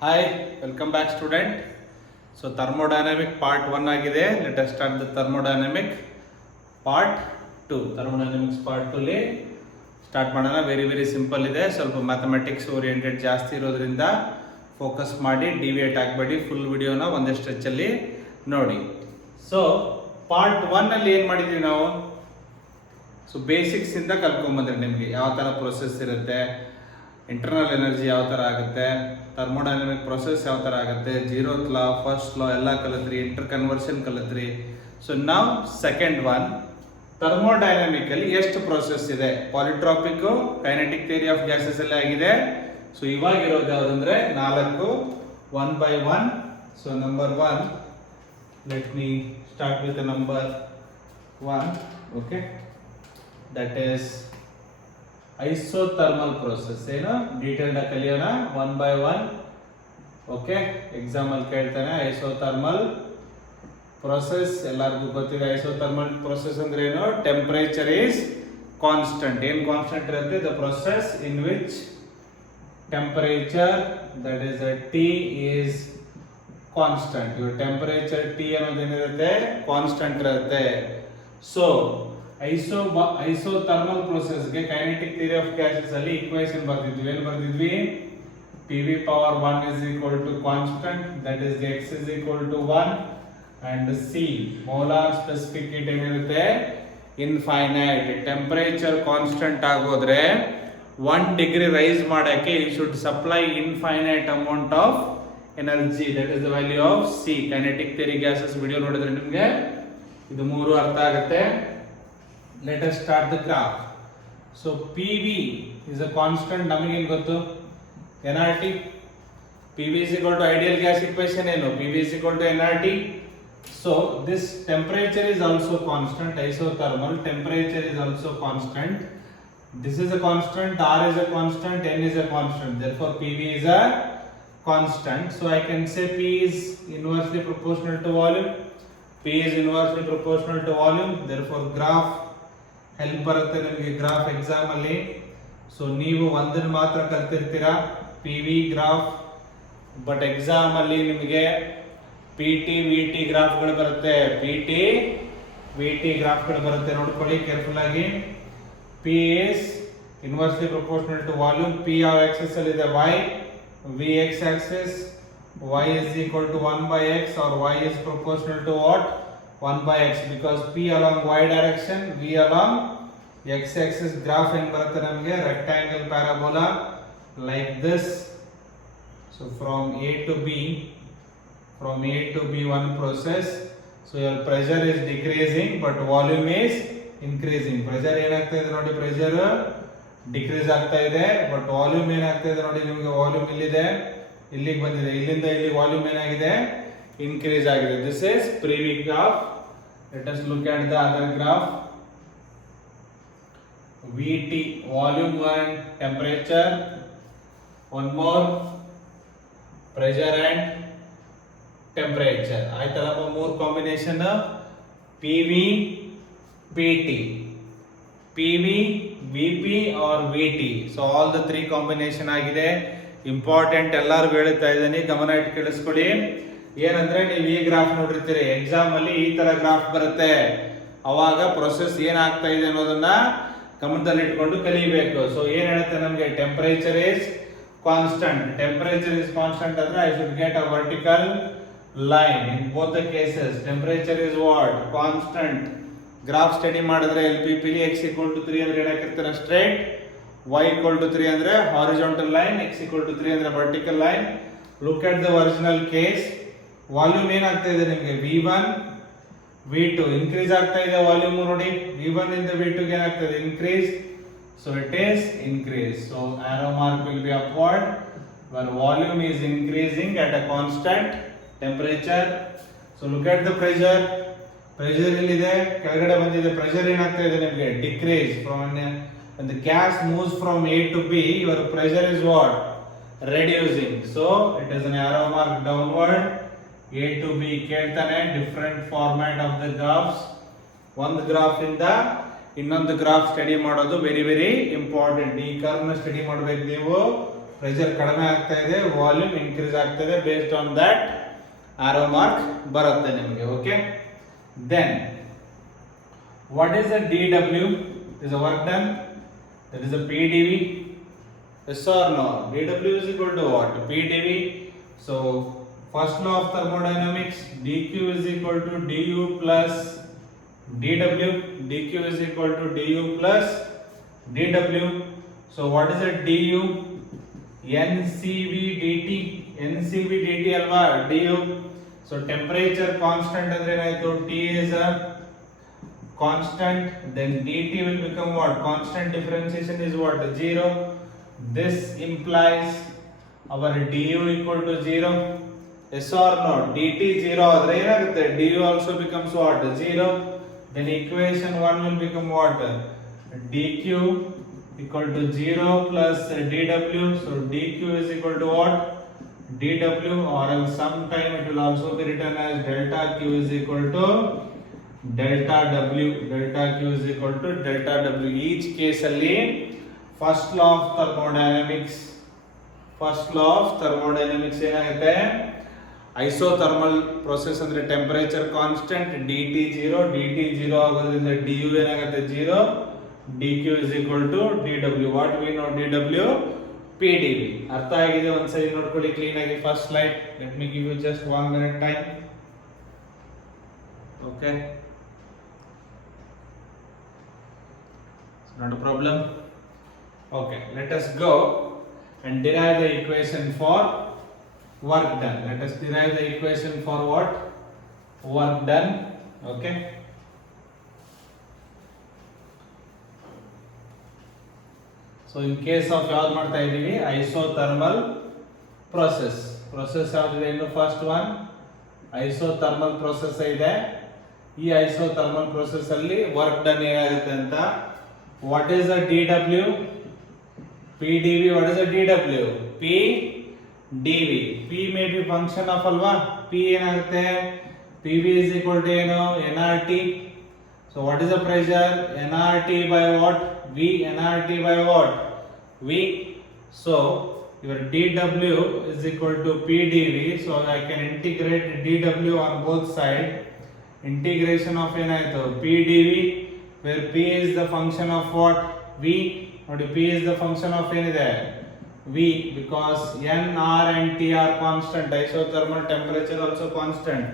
Hi, welcome back student. So thermodynamic part 1 ಆಗಿದೆ. Let us start the thermodynamic part 2. Thermodynamics part 2 ಲಿ ಸ್ಟಾರ್ಟ್ ಮಾಡೋಣ. Very simple ಇದೆ. ಸ್ವಲ್ಪ mathematics oriented ಜಾಸ್ತಿ ಇರೋದ್ರಿಂದ ಫೋಕಸ್ ಮಾಡಿ ಡಿವಿಯೇಟ್ ಆಗಬೇಡಿ. ಫುಲ್ ವಿಡಿಯೋನ ಒಂದೇ ಸ್ಟ್ರೆಚಲ್ಲಿ ನೋಡಿ. ಸೊ ಪಾರ್ಟ್ 1 ಅಲ್ಲಿ ಏನು ಮಾಡಿದ್ವಿ ನಾವು? ಸೊ ಬೇಸಿಕ್ಸ್ ಇಂದ ಕಲ್ತ್ಕೊಂಡ್ಬಂದ್ರೆ ನಿಮಗೆ ಯಾವ ಥರ ಪ್ರೊಸೆಸ್ ಇರುತ್ತೆ, ಇಂಟರ್ನಲ್ ಎನರ್ಜಿ ಯಾವ ಥರ ಆಗುತ್ತೆ, ಥರ್ಮೋಡೈನಮಿಕ್ ಪ್ರೊಸೆಸ್ ಯಾವ ಥರ ಆಗುತ್ತೆ, ಜೀರೋತ್ ಲಾ, ಫಸ್ಟ್ ಲಾ ಎಲ್ಲ ಕಲಿತ್ರಿ, ಇಂಟರ್ ಕನ್ವರ್ಷನ್ ಕಲಿತ್ರಿ. ಸೊ ನಾವು ಸೆಕೆಂಡ್ ಒನ್ ಥರ್ಮೋಡೈನಮಿಕಲ್ಲಿ ಎಷ್ಟು ಪ್ರೊಸೆಸ್ ಇದೆ, ಪಾಲಿಟ್ರಾಪಿಕ್, ಕೈನೆಟಿಕ್ ಥಿಯರಿ ಆಫ್ ಗ್ಯಾಸಸ್ ಎಲ್ಲ ಆಗಿದೆ. ಸೊ ಇವಾಗಿರೋದು ಯಾವುದಂದ್ರೆ 4 1 by 1. So number 1, let me start with number 1. Okay, that is isothermal process. ಏನು ಡೀಟೇಲ್ಡ್ ಆಗಿ ಕಲಿಯೋಣ 1 by 1. ಓಕೆ, ಎಕ್ಸಾಮ್ ಅಲ್ಲಿ ಕೇಳ್ತಾನೆ ಐಸೋಥರ್ಮಲ್ ಪ್ರೊಸೆಸ್. ಎಲ್ಲರಿಗೂ ಗೊತ್ತಿದೆ ಐಸೋಥರ್ಮಲ್ ಪ್ರೊಸೆಸ್ ಅಂದ್ರೆ ಏನು? Temperature is constant. ಏನು ಕಾನ್ಸ್ಟಂಟ್ ಇರುತ್ತೆ? The process in which temperature that is T is constant. ಇವಾಗ ಟೆಂಪರೇಚರ್ T ಅನ್ನೋದೇನಿರುತ್ತೆ? ಕಾನ್ಸ್ಟಂಟ್ ಇರುತ್ತೆ. ಸೊ ಐಸೋಥರ್ಮಲ್ ಪ್ರೊಸೆಸ್ಗೆ ಕೈನೆಟಿಕ್ ಥಿಯರಿ ಆಫ್ ಗ್ಯಾಸಸ್ ಅಲ್ಲಿ ಈಕ್ವೇಷನ್ ಬರ್ತಿದ್ವಿ. ಏನು ಬರ್ತಿದ್ವಿ? PV power 1 is equal to constant, that is X is equal to 1, and C molar specific heat ಏನಿರುತ್ತೆ? Infinite. Temperature constant ಆಗೋದ್ರೆ 1 ಡಿಗ್ರಿ ರೈಸ್ ಮಾಡಕ್ಕೆ you should supply infinite amount of energy, that is the value of C. Kinetic theory gases video ನೋಡಿದ್ರೆ ನಿಮಗೆ ಇದು ಮೂರು ಅರ್ಥ ಆಗುತ್ತೆ. Let us start the graph. So PV is a constant. ನಮಗೆ ಗೊತ್ತು nRT. PV is equal to ideal gas equation. ಏನು? PV is equal to nRT. So this temperature is also constant. Isothermal temperature is also constant. This is a constant. R is a constant. N is a constant. Therefore PV is a constant. So I can say P is inversely proportional to volume. P is inversely proportional to volume. Therefore graph help ಬರುತ್ತೆ ನಿಮಗೆ graph exam ಅಲ್ಲಿ. ಸೊ ನೀವು ಒಂದನ್ನು ಮಾತ್ರ ಕಲ್ತಿರ್ತೀರಾ PV graph, but exam ಅಲ್ಲಿ ನಿಮಗೆ PT VT ಗ್ರಾಫ್ಗಳು ಬರುತ್ತೆ. PT VT ಗ್ರಾಫ್ಗಳು ಬರುತ್ತೆ, ನೋಡ್ಕೊಳ್ಳಿ ಕೇರ್ಫುಲ್ ಆಗಿ. P is inversely proportional to volume. P ಯಾವ ಆಕ್ಸಿಸ್ ಅಲ್ಲಿ ಇದೆ? Y. V x axis. Y is equal to 1 by x, or Y is proportional to what? 1 by x, because P along y direction, V along x axis. Graph ಹೆಂಗ್ ಬರುತ್ತೆ ನಮಗೆ? Rectangle parabola like this. So from A to B one process. So your pressure is decreasing but volume is increasing. pressure ಏನಾಗ್ತಾ ಇದೆ ನೋಡಿ? pressure decrease ಆಗ್ತಾ ಇದೆ, but volume ಏನಾಗ್ತಾ ಇದೆ ನೋಡಿ? ನಿಮಗೆ ವಾಲ್ಯೂಮ್ ಇಲ್ಲಿದೆ, ಇಲ್ಲಿಗೆ ಬಂದಿದೆ, ಇಲ್ಲಿಂದ ಇಲ್ಲಿ ವಾಲ್ಯೂಮ್ ಏನಾಗಿದೆ? increase ಆಗಿದೆ. This is PV graph. Let us look at the other graph. VT volume and temperature. One more, pressure and temperature. ಆಯ್ತಲ್ಲ, ಮೂರು combination PV PT, PV VP or VT. So all the three combination ಆಗಿದೆ. ಇಂಪಾರ್ಟೆಂಟ್, ಎಲ್ಲರಿಗೂ ಹೇಳ್ತಾ ಇದ್ದೀನಿ, ಗಮನ ಇಟ್ಟು ಕೇಳಿಸ್ಕೊಳ್ಳಿ. ಏನಂದ್ರೆ ನೀವು ಈ ಗ್ರಾಫ್ ನೋಡಿರ್ತೀರಿ ಎಕ್ಸಾಮ್ ಅಲ್ಲಿ, ಈ ತರ ಗ್ರಾಫ್ ಬರುತ್ತೆ. ಅವಾಗ ಪ್ರೊಸೆಸ್ ಏನಾಗ್ತಾ ಇದೆ ಅನ್ನೋದನ್ನ ಗಮನದಲ್ಲಿ ಇಟ್ಕೊಂಡು ಕಲಿಬೇಕು. ಸೊ ಏನ್ ಹೇಳುತ್ತೆ ನಮಗೆ? Temperature is constant. Temperature is constant ಅಂದ್ರೆ I should get a vertical line in both the cases. Temperature is what? Constant. Graph study ಮಾಡಿದ್ರೆ LPP x equal to 3 ಅಂದ್ರೆ ಏನಾಗಿರ್ತಾರೆ? ಸ್ಟ್ರೈಟ್. y equal to 3 ಅಂದ್ರೆ horizontal line. x equal to 3 ಅಂದ್ರೆ vertical line. Look at the original case. Volume ಏನಾಗ್ತಾ ಇದೆ ನಿಮಗೆ? V1 V2 increase ಆಗ್ತಾ ಇದೆ ವಾಲ್ಯೂಮ್ ನೋಡಿ. V1 ಇಂದ V2 ಗೆ ಏನಾಗ್ತಾ ಇದೆ? Increase. So it is increase. So arrow mark will be upward where volume is increasing at a constant temperature. So look at the pressure. pressure ಎಲ್ಲಿದೆ? ಕೆಳಗಡೆ ಬಂದಿದೆ. pressure ಏನಾಗ್ತಾ ಇದೆ ನಿಮಗೆ? Decrease. when the gas moves from A to B, your pressure is what? reducing. So it is an arrow mark downward. A to B ಕೇಳ್ತಾನೆ. Different format of the graphs. ಒಂದು ಗ್ರಾಫ್ ಇಂದ ಇನ್ನೊಂದು ಗ್ರಾಫ್ ಸ್ಟಡಿ ಮಾಡೋದು very important. ಈ ಕರ್ವ್ ನ ಸ್ಟಡಿ ಮಾಡಬೇಕು ನೀವು. ಪ್ರೆಷರ್ ಕಡಿಮೆ ಆಗ್ತಾ ಇದೆ, ವಾಲ್ಯೂಮ್ ಇನ್ಕ್ರೀಸ್ ಆಗ್ತಾ ಇದೆ. Based on that arrow mark ಬರುತ್ತೆ ನಿಮಗೆ. Okay, then what is a dw? Is a work done, that is a pdv. Yes or no? dw is equal to what? pdv. So first law of thermodynamics, dq is equal to du plus dw. dq is equal to du plus dw. So what is a du? ncv dt. ncv dt alva du. So temperature constant andre enaitu, T is a constant, then dt will become what? Constant differentiation is what? 0. This implies our du equal to 0. Yes or no? dt 0 adre enagutte, du also becomes what? 0. Then equation 1 will become what? dq equal to 0 plus dw. So dq is equal to what? dw, or else sometime it will also be written as delta q is equal to delta w. Delta q is equal to delta w. Each case alli first law of thermodynamics ಏನಾಗುತ್ತೆ? Isothermal process ಅಂದ್ರೆ temperature constant, dt 0 ಆಗೋದ್ರಿಂದ du ಏನಾಗುತ್ತೆ? 0. dq is equal to dw. what we know dw? pdv. ಅರ್ಥ ಆಗಿದೆ? ಒಂದ್ಸರಿ ನೋಡ್ಕೊಳ್ಳಿ clean ಆಗಿ. First slide, let me give you just 1 minute time. Okay, not a problem. Okay, let us go and derive the equation for work done. Let us derive the equation for what? Work done. Okay, so in case of ಯಾವ್ದು ಮಾಡ್ತಾ ಇದೀವಿ? Isothermal process ಯಾವ್ದಿದೆ? ಇನ್ನು first one isothermal process ಇದೆ. ಈ isothermal process ಅಲ್ಲಿ work done ಏನಾಗುತ್ತೆ ಅಂತ, what is a dw? pdv. what is a dw? pdv. p may be function of alva. p ಏನಾಗುತ್ತೆ? pv is equal to ಏನು? nRT. so what is the pressure? nRT by what? v. nRT by what? v. so your dw is equal to pdv. so I can integrate dw on both sides. integration of ಏನಾಯ್ತು? pdv, where p is the function of what? v. ನೋಡಿ, p is the function of ಏನಿದೆ? v, because n, r and t are constant. Isothermal temperature also constant.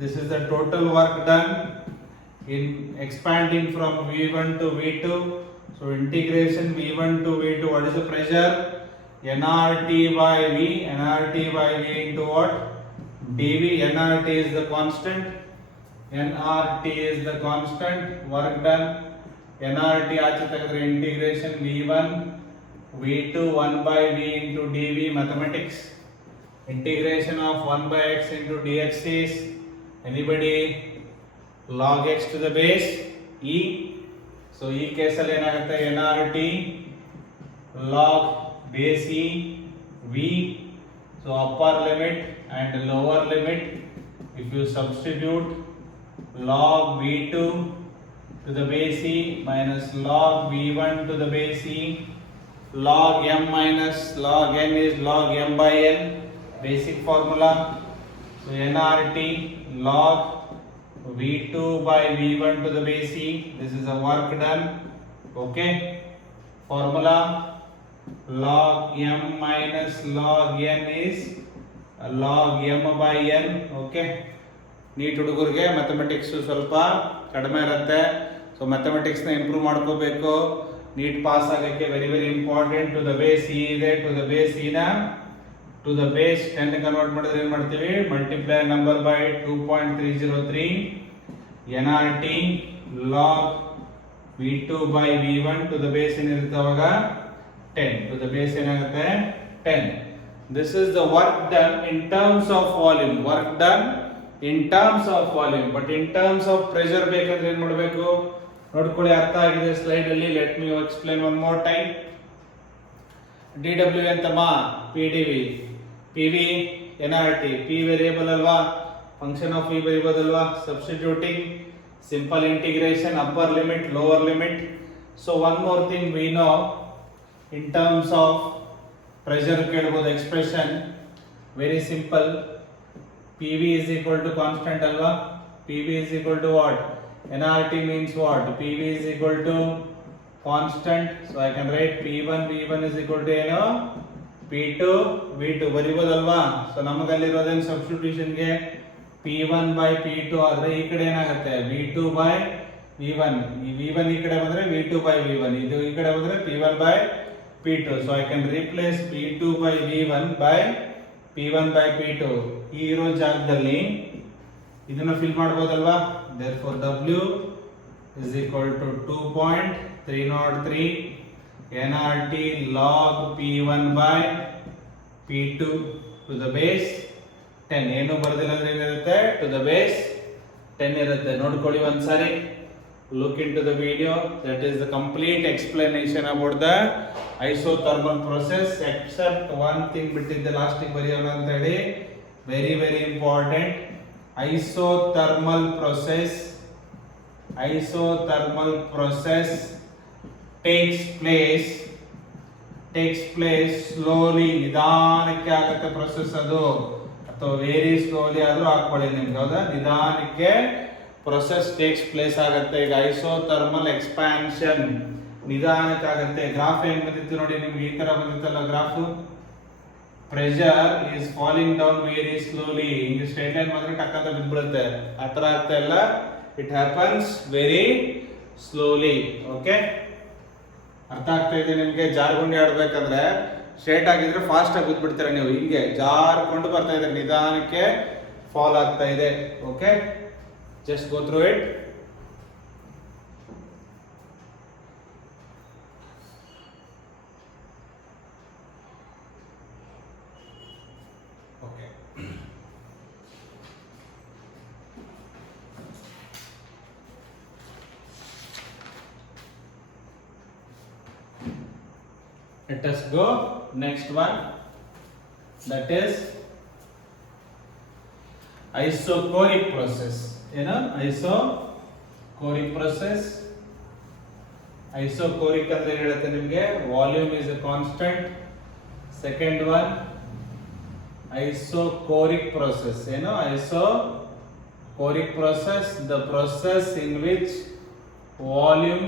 This is the total work done in expanding from v1 to v2. so integration v1 to v2, what is the pressure? nRT by v. nRT by v into what? dv. nRT is the constant. nRT is the constant. work done, nRT ಆಚೆ ತೆಗೆದ್ರೆ integration v1 v2 1 by v into dv. mathematics, integration of 1 by x into dx is anybody? log x to the base e. so ಈ ಕೇಸಲ್ಲಿ ಏನಾಗುತ್ತೆ? nRT log base e v. so upper limit and lower limit, if you substitute log v2 to the base e minus log v1 to the base e, log m minus log n is log m by n, basic formula. so nRT log v2 by v1 to the base e. this is a work done. okay, formula log m minus log n is log m by n. okay, NEET ಹುಡುಗರಿಗೆ mathematics ಸ್ವಲ್ಪ ಕಡಿಮೆ ಇರುತ್ತೆ. So ಮ್ಯಾಥಮೆಟಿಕ್ಸ್ನ improve ಮಾಡ್ಕೋಬೇಕು. NEET pass ಆಗೋಕ್ಕೆ very very important. To the base e ಇದೆ, to the base ಇನ to the base 10 convert ಮಾಡಿದ್ರೆ ಏನು ಮಾಡ್ತೀವಿ? Multiply number by 2.303 nRT log v2 by v1 to the base ಏನಿರುತ್ತೆ ಅವಾಗ 10. to the base ಏನಾಗುತ್ತೆ? 10. this is the work done in terms of volume. work done in terms of volume, but in terms of pressure ಬೇಕಂದ್ರೆ ಏನು ಮಾಡಬೇಕು? ನೋಡ್ಕೊಳ್ಳಿ, ಅರ್ಥ ಆಗಿದೆ slide ಅಲ್ಲಿ. Let me explain one more time. dw ಅಂತಮ್ಮ pdv, pv nRT. p variable ಅಲ್ವಾ? Function of v ಬರೀಬೋದಲ್ವಾ? Substituting, simple integration, upper limit, lower limit. So one more thing we know, in terms of pressure ಕೇಳಬಹುದು expression very simple. PV is equal to constant alwa. PV is equal to what? nRT means what? PV is equal to constant. So I can write P1 V1 is equal to ಏನು P2 V2 ಬರಿಬೋದಲ್ವಾ. ಸೊ ನಮಗಲ್ಲಿರೋದೇನು ಸಬ್ಸ್ಟಿಟ್ಯೂಷನ್ ಗೆ P1 by P2 ಆದ್ರೆ ಈ ಕಡೆ ಏನಾಗುತ್ತೆ V2 by V1. ಈ V1 ಈ ಕಡೆ ಬಂದ್ರೆ V2 by V1, ಇದು ಈ ಕಡೆ ಬಂದ್ರೆ P1 by P2. So I can replace P2 by V1 by P1 by P2. ಈ ಇರೋ ಜಾಗದಲ್ಲಿ ಇದನ್ನ ಫಿಲ್ ಮಾಡಬಹುದಲ್ವಾ. Therefore W is equal to 2.303 nRT log P1 by P2 to the base 10. ಏನು ಬರೆದಿಲ್ಲ ಅಂದ್ರೆ ಏನಿರುತ್ತೆ to the base 10 ಇರುತ್ತೆ. ನೋಡ್ಕೊಳ್ಳಿ ಒಂದ್ಸಾರಿ. Look into the video. That is the complete explanation about the isothermal process, except one thing ಬಿಟ್ಟಿದ್ದೆ ಲಾಸ್ಟಿಗೆ ಬರೆಯೋಣ ಅಂತ ಹೇಳಿ. Very very important. Isothermal process takes place slowly. ನಿಧಾನಕ್ಕೆ ಆಗುತ್ತೆ ಪ್ರೊಸೆಸ್ ಅದು, ಅಥವಾ ವೆರಿ ಸ್ಲೋಲಿ ಆದ್ರೂ ಹಾಕೊಳ್ಳಿ ನಿಮ್ಗೆ. ಹೌದಾ, ನಿಧಾನಕ್ಕೆ ಪ್ರೊಸೆಸ್ ಟೇಕ್ಸ್ ಪ್ಲೇಸ್ ಆಗುತ್ತೆ. ಈಗ ಐಸೋಥರ್ಮಲ್ ಎಕ್ಸ್ಪಾನ್ಷನ್ ನಿಧಾನಕ್ಕೆ ಆಗುತ್ತೆ. ಗ್ರಾಫ್ ಹೆಂಗ್ ಬಂದಿತ್ತು ನೋಡಿ ನಿಮ್ಗೆ, ಈ ತರ ಬಂದಿತ್ತಲ್ಲ graph. Pressure is falling down very slowly. ಹಿಂಗೆ ಸ್ಟ್ರೈಟ್ ಲೈನ್ ಮಾತ್ರ ಟಕ್ಕಂತ ಬಿದ್ಬಿಡುತ್ತೆ. ಆ ತರ ಆಗ್ತಾ ಇಲ್ಲ, it happens very slowly. Okay, ಅರ್ಥ ಆಗ್ತಾ ಇದೆ ನಿಮ್ಗೆ? ಜಾರ್ಗುಂಡಿ ಆಡ್ಬೇಕಂದ್ರೆ ಸ್ಟ್ರೈಟ್ ಆಗಿದ್ರೆ ಫಾಸ್ಟ್ ಆಗಿ ಬಿದ್ಬಿಡ್ತೀರಾ ನೀವು. ಹಿಂಗೆ ಜಾರ್ಕೊಂಡು ಬರ್ತಾ ಇದೆ, ನಿಧಾನಕ್ಕೆ ಫಾಲ್ ಆಗ್ತಾ ಇದೆ. Okay, just go through it. Okay. Let us go next one, that is isochoric process. ಏನು ಐಸೋಕೋರಿಕ್ ಪ್ರೊಸೆಸ್. ಐಸೋಕೋರಿಕ್ ಅಂದ್ರೆ ಏನು ಹೇಳುತ್ತೆ ನಿಮಗೆ? Volume is a constant. Second one isochoric process. ಏನು isochoric process? The process in which volume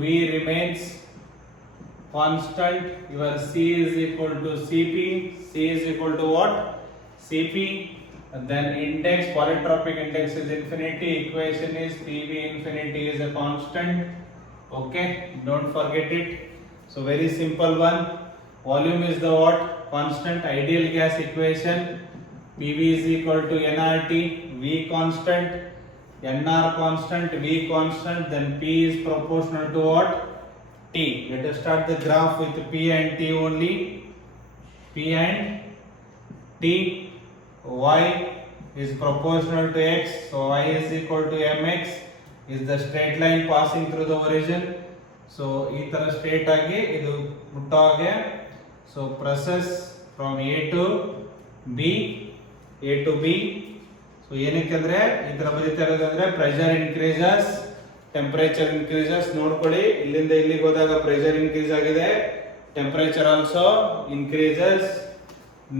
V remains constant. Your C is equal to Cp. C is equal to what? Cp. And then index, polytropic index is infinity. Equation is PV infinity is a constant. Okay, don't forget it. So very simple one. Volume is the what? Constant. Ideal gas equation. PV is equal to nRT. V constant. nR constant. V constant. Then P is proportional to what? T. Let us start the graph with P and T only. P and T. Y is proportional to x, so y is equal to mx is the straight line passing through the origin. So ಈ ತರ ಸ್ಟ್ರೇಟ್ ಆಗಿ ಇದು ಮುಟ್ಟೋಗೆ. So process from A to B. So ಏನಕ್ಕೆ ಅಂದ್ರೆ ಈ ತರ ಬರೀತಾ ಇರೋದಂದ್ರೆ ಪ್ರೆಷರ್ ಇನ್ಕ್ರೀಸಸ್, ಟೆಂಪರೇಚರ್ ಇನ್ಕ್ರೀಸಸ್. ನೋಡ್ಕೊಳ್ಳಿ, ಇಲ್ಲಿಂದ ಇಲ್ಲಿಗೆ ಹೋದಾಗ ಪ್ರೆಷರ್ ಇನ್ಕ್ರೀಸ್ ಆಗಿದೆ, temperature also increases.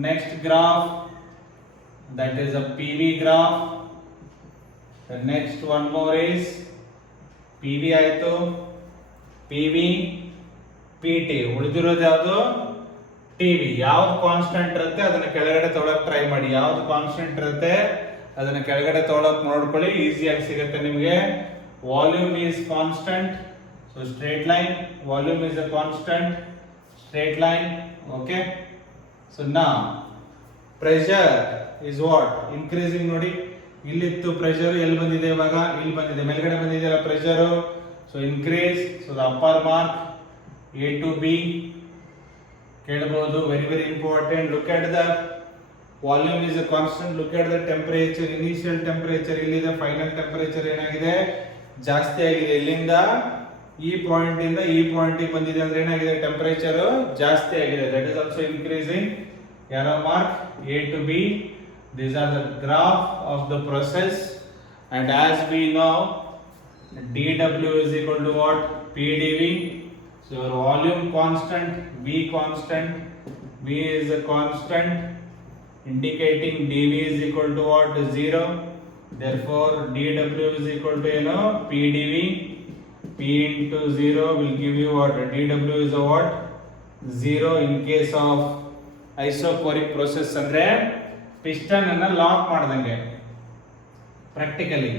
Next graph, that is a PV graph. The next one more is PV ಆಯ್ತು, PV, PT. ಉಳಿದಿರೋದು ಯಾವುದು? TV. ಯಾವ್ದು ಕಾನ್ಸ್ಟೆಂಟ್ ಇರುತ್ತೆ ಅದನ್ನ ಕೆಳಗಡೆ ತೊಗೊಳಕ್ ಟ್ರೈ ಮಾಡಿ. ಯಾವ್ದು ಕಾನ್ಸ್ಟೆಂಟ್ ಇರುತ್ತೆ ಅದನ್ನ ಕೆಳಗಡೆ ತೊಗೊಳಕ್ ನೋಡ್ಕೊಳ್ಳಿ, ಈಸಿಯಾಗಿ ಸಿಗುತ್ತೆ ನಿಮಗೆ. Volume is constant, so straight line. Volume is a constant, straight line. Okay, so now pressure is what? Increasing. ನೋಡಿ, ಇಲ್ಲಿತ್ತು ಪ್ರೆಷರ್, ಎಲ್ಲಿ ಬಂದಿದೆ ಇವಾಗ? ಇಲ್ಲಿ ಬಂದಿದೆ, ಮೇಲ್ಗಡೆ ಬಂದಿದೆಯಲ್ಲ pressure. So increase. So the upper mark A to B ಕೇಳಬಹುದು. Very very important. Look at the volume is a constant. Look at the temperature. Initial temperature ಇಲ್ಲಿದೆ, ಫೈನಲ್ ಟೆಂಪರೇಚರ್ ಏನಾಗಿದೆ? ಜಾಸ್ತಿ ಆಗಿದೆ. ಇಲ್ಲಿಂದ ಈ ಪಾಯಿಂಟ್ ಇಂದ ಈ ಪಾಯಿಂಟ್ ಗೆ ಬಂದಿದೆ ಅಂದ್ರೆ ಏನಾಗಿದೆ? ಟೆಂಪರೇಚರ್ ಜಾಸ್ತಿ ಆಗಿದೆ. That is also increasing. Arrow mark A to B. These are the graph of the process, and as we know, dW is equal to what? PdV. So So your volume constant, V constant, V is a constant indicating dV is equal to what? 0. Therefore dW is equal to PdV. P into 0 will give you what? dW is a what? 0 in case of isochloric process. ಅಂದ್ರೆ ಪಿಸ್ಟನ್ ಅನ್ನು ಲಾಕ್ ಮಾಡ್ದಂಗೆ practically.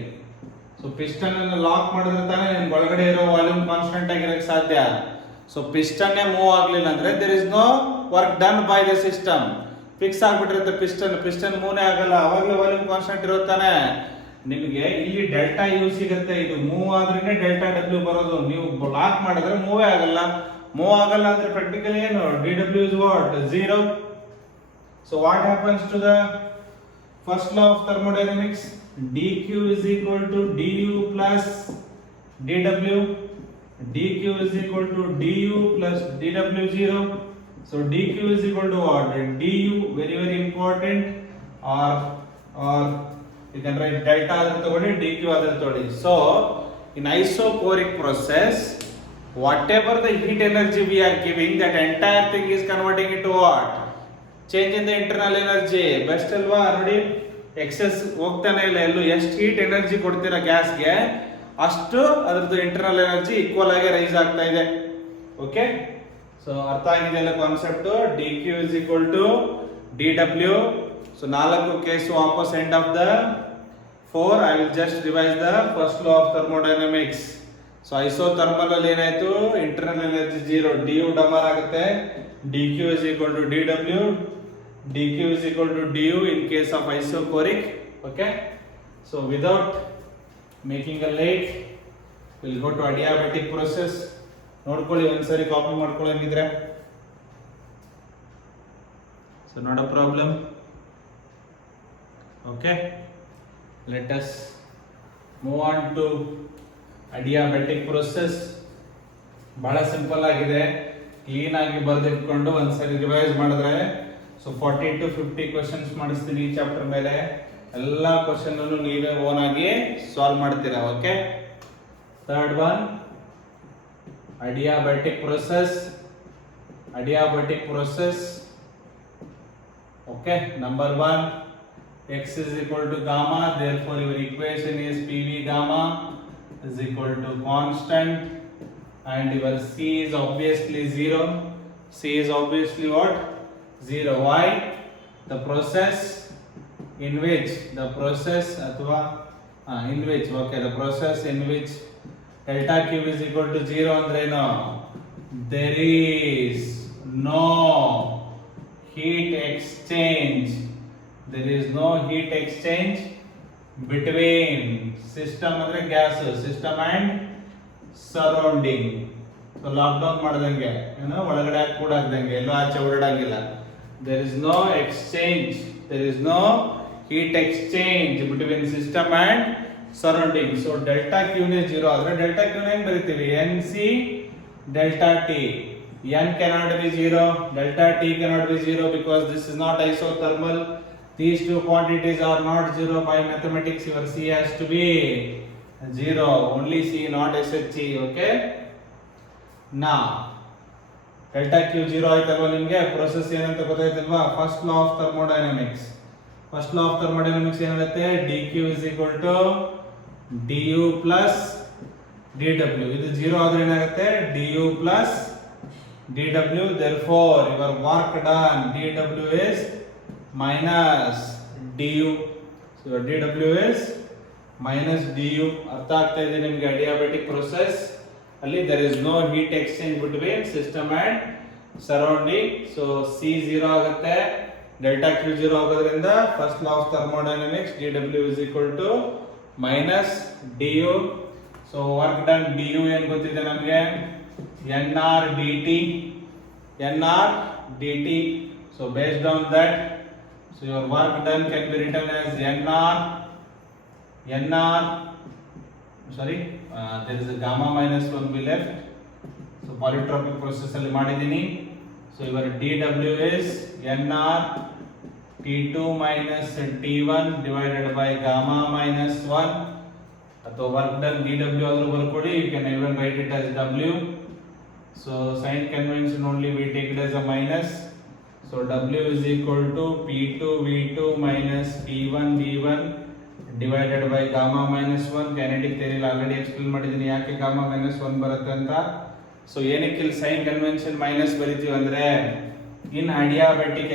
So piston ಅನ್ನು ಲಾಕ್ ಮಾಡಿದ್ರೆ ತಾನೇ ನಿಮ್ಗೆ ಒಳಗಡೆ ಇರೋ volume constant ಆಗಿರಕ್ಕೆ ಸಾಧ್ಯ. ಸೊ ಪಿಸ್ಟನ್ ಮೂವ್ ಆಗಲಿಲ್ಲ ಅಂದ್ರೆ there is no work done by the system. Fix ಆಗ್ಬಿಟ್ಟಿರುತ್ತೆ ಪಿಸ್ಟನ್ ಮೂವ್ನೇ ಆಗಲ್ಲ, ಅವಾಗಲೇ ವಾಲ್ಯೂಮ್ ಕಾನ್ಸ್ಟೆಂಟ್ ಇರುತ್ತಾನೆ. ನಿಮಗೆ ಇಲ್ಲಿ ಡೆಲ್ಟಾ ಯು ಸಿಗುತ್ತೆ, ಇದು ಮೂವ್ ಆದ್ರೇನೆ ಡೆಲ್ಟಾ ಡಬ್ಲ್ಯೂ ಬರೋದು. ನೀವು ಲಾಕ್ ಮಾಡಿದ್ರೆ ಮೂವೇ ಆಗಲ್ಲ. ಮೂವ್ ಆಗಲ್ಲ ಅಂದ್ರೆ ಪ್ರಾಕ್ಟಿಕಲಿ ಏನು? D W is what? 0. So what happens to the first law of thermodynamics? dq is equal to du plus dw. dq is equal to du plus dw0. So dq is equal to what? du, very important, or you can write delta adar tagoli, dq adar tagoli. So in isochoric process, whatever the heat energy we are giving, that entire thing is converting into what? Change in the internal energy. Best alva ನೋಡಿ, ಎಕ್ಸೆಸ್ ಹೋಗ್ತಾನೆ ಇಲ್ಲ ಎಲ್ಲೂ. ಎಷ್ಟು heat energy ಕೊಡ್ತೀರಾ ಗ್ಯಾಸ್ಗೆ, ಅಷ್ಟು ಅದರದ್ದು internal energy equal ಆಗಿ ರೈಸ್ ಆಗ್ತಾ ಇದೆ. ಓಕೆ, ಸೊ ಅರ್ಥ ಆಗಿದೆ ಅಲ್ಲ concept? D Q is equal to D W. So 4 case ವಾಪಸ್ end of the 4. I will just revise the first law of thermodynamics. So isothermal ಅಲ್ಲಿ ಏನಾಯ್ತು? ಇಂಟರ್ನಲ್ ಎನರ್ಜಿ 0, ಡಿ ಯು ಡಮರ್ ಆಗುತ್ತೆ. D Q is equal to D W. dq is equal to du in case of isochoric. Okay, so without making a late, we'll go to adiabatic process. ನೋಡ್ಕೊಳ್ಳಿ ಒಂದ್ಸರಿ, ಕಾಪಿ ಮಾಡ್ಕೊಳ್ಳಂಗಿದ್ರೆ. So not a problem. Okay, let us move on to adiabatic process. ಬಹಳ ಸಿಂಪಲ್ ಆಗಿದೆ, ಕ್ಲೀನ್ ಆಗಿ ಬರೆದಿಟ್ಕೊಂಡು ಒಂದ್ಸರಿ ರಿವೈಸ್ ಮಾಡಿದ್ರೆ. ಸೊ 40 to 50 ಕ್ವಶನ್ಸ್ ಮಾಡಿಸ್ತೀನಿ ಈ ಚಾಪ್ಟರ್ ಮೇಲೆ. ಎಲ್ಲ ಕ್ವಶನ್ ಅನ್ನು ನೀವೇ ಓನ್ ಆಗಿ ಸಾಲ್ವ್ ಮಾಡ್ತೀರಾ. Okay, third one, adiabatic process. Adiabatic process. Okay, number 1, x is equal to gamma. Therefore your equation is PV gamma is equal to constant, and your C is obviously 0. C is obviously what? 0. Why? The process in which the process in which delta Q is equal to 0 andre no, there is no heat exchange. There is no heat exchange between system andre gas system and surrounding. So lockdown ಮಾಡಿದಂಗೆ ಒಳಗಡೆ ಹಾಕಿ ಕೂಡ ಹಾಕ್ದಂಗೆ ಎಲ್ಲೂ ಆಚೆ ಓಡಾಡಂಗಿಲ್ಲ. There is no exchange, there is no heat exchange between system and surrounding. So delta Q is 0 ಆದರೆ delta Q ಏನು ಬರೀತೀವಿ? NC delta T. N cannot be 0, delta T cannot be 0 because this is not isothermal. These two quantities are not 0 by mathematics. Your C has to be 0, only C, not SHE. Okay, now delta Q 0 ಆಯ್ತಲ್ವಾ? ನಿಮಗೆ process ಏನಂತ ಗೊತ್ತಾಯ್ತಲ್ವಾ? First law of thermodynamics. First law of thermodynamics ಏನು ಹೇಳುತ್ತೆ? D Q is equal to D U plus D W. ಇದು 0 ಆದ್ರೆ ಏನಾಗುತ್ತೆ? D U plus D W. Therefore your work done D W is minus D U. So D W is minus D U. ಅರ್ಥ ಆಗ್ತಾ ಇದೆ ನಿಮಗೆ adiabatic process ಅಲ್ಲಿ? there is no heat exchange between system and surrounding. So C 0 ಆಗುತ್ತೆ, delta Q 0 ಆಗೋದ್ರಿಂದ first law of thermodynamics dW is equal to minus du. So work done du ಏನು ಗೊತ್ತಿದೆ ನಮಗೆ? nr dt. nr dt. So based on that, so your work done can be written as nr sorry, there is a gamma minus 1 be left. So polytropic process ಅಲ್ಲಿ ಮಾಡಿದೀನಿ. So your dW is nr t2 minus t1 divided by gamma minus 1. ಅಥವಾ work done dW ಆದ್ರೂ ಬರ್ಕೊಳ್ಳಿ, you can even write it as W. So sign convention only we take it as a minus. So W is equal to P2 V2 minus P1 V1 divided by gamma minus 1. Kinetic theory already explain ಮಾಡಿದ್ದೀನಿ ಯಾಕೆ gamma minus 1 ಬರುತ್ತೆ ಅಂತ. So ಏನಕ್ಕೆ ಇಲ್ಲಿ sign convention minus ಬರಿತೀವಿ ಅಂದ್ರೆ in adiabatic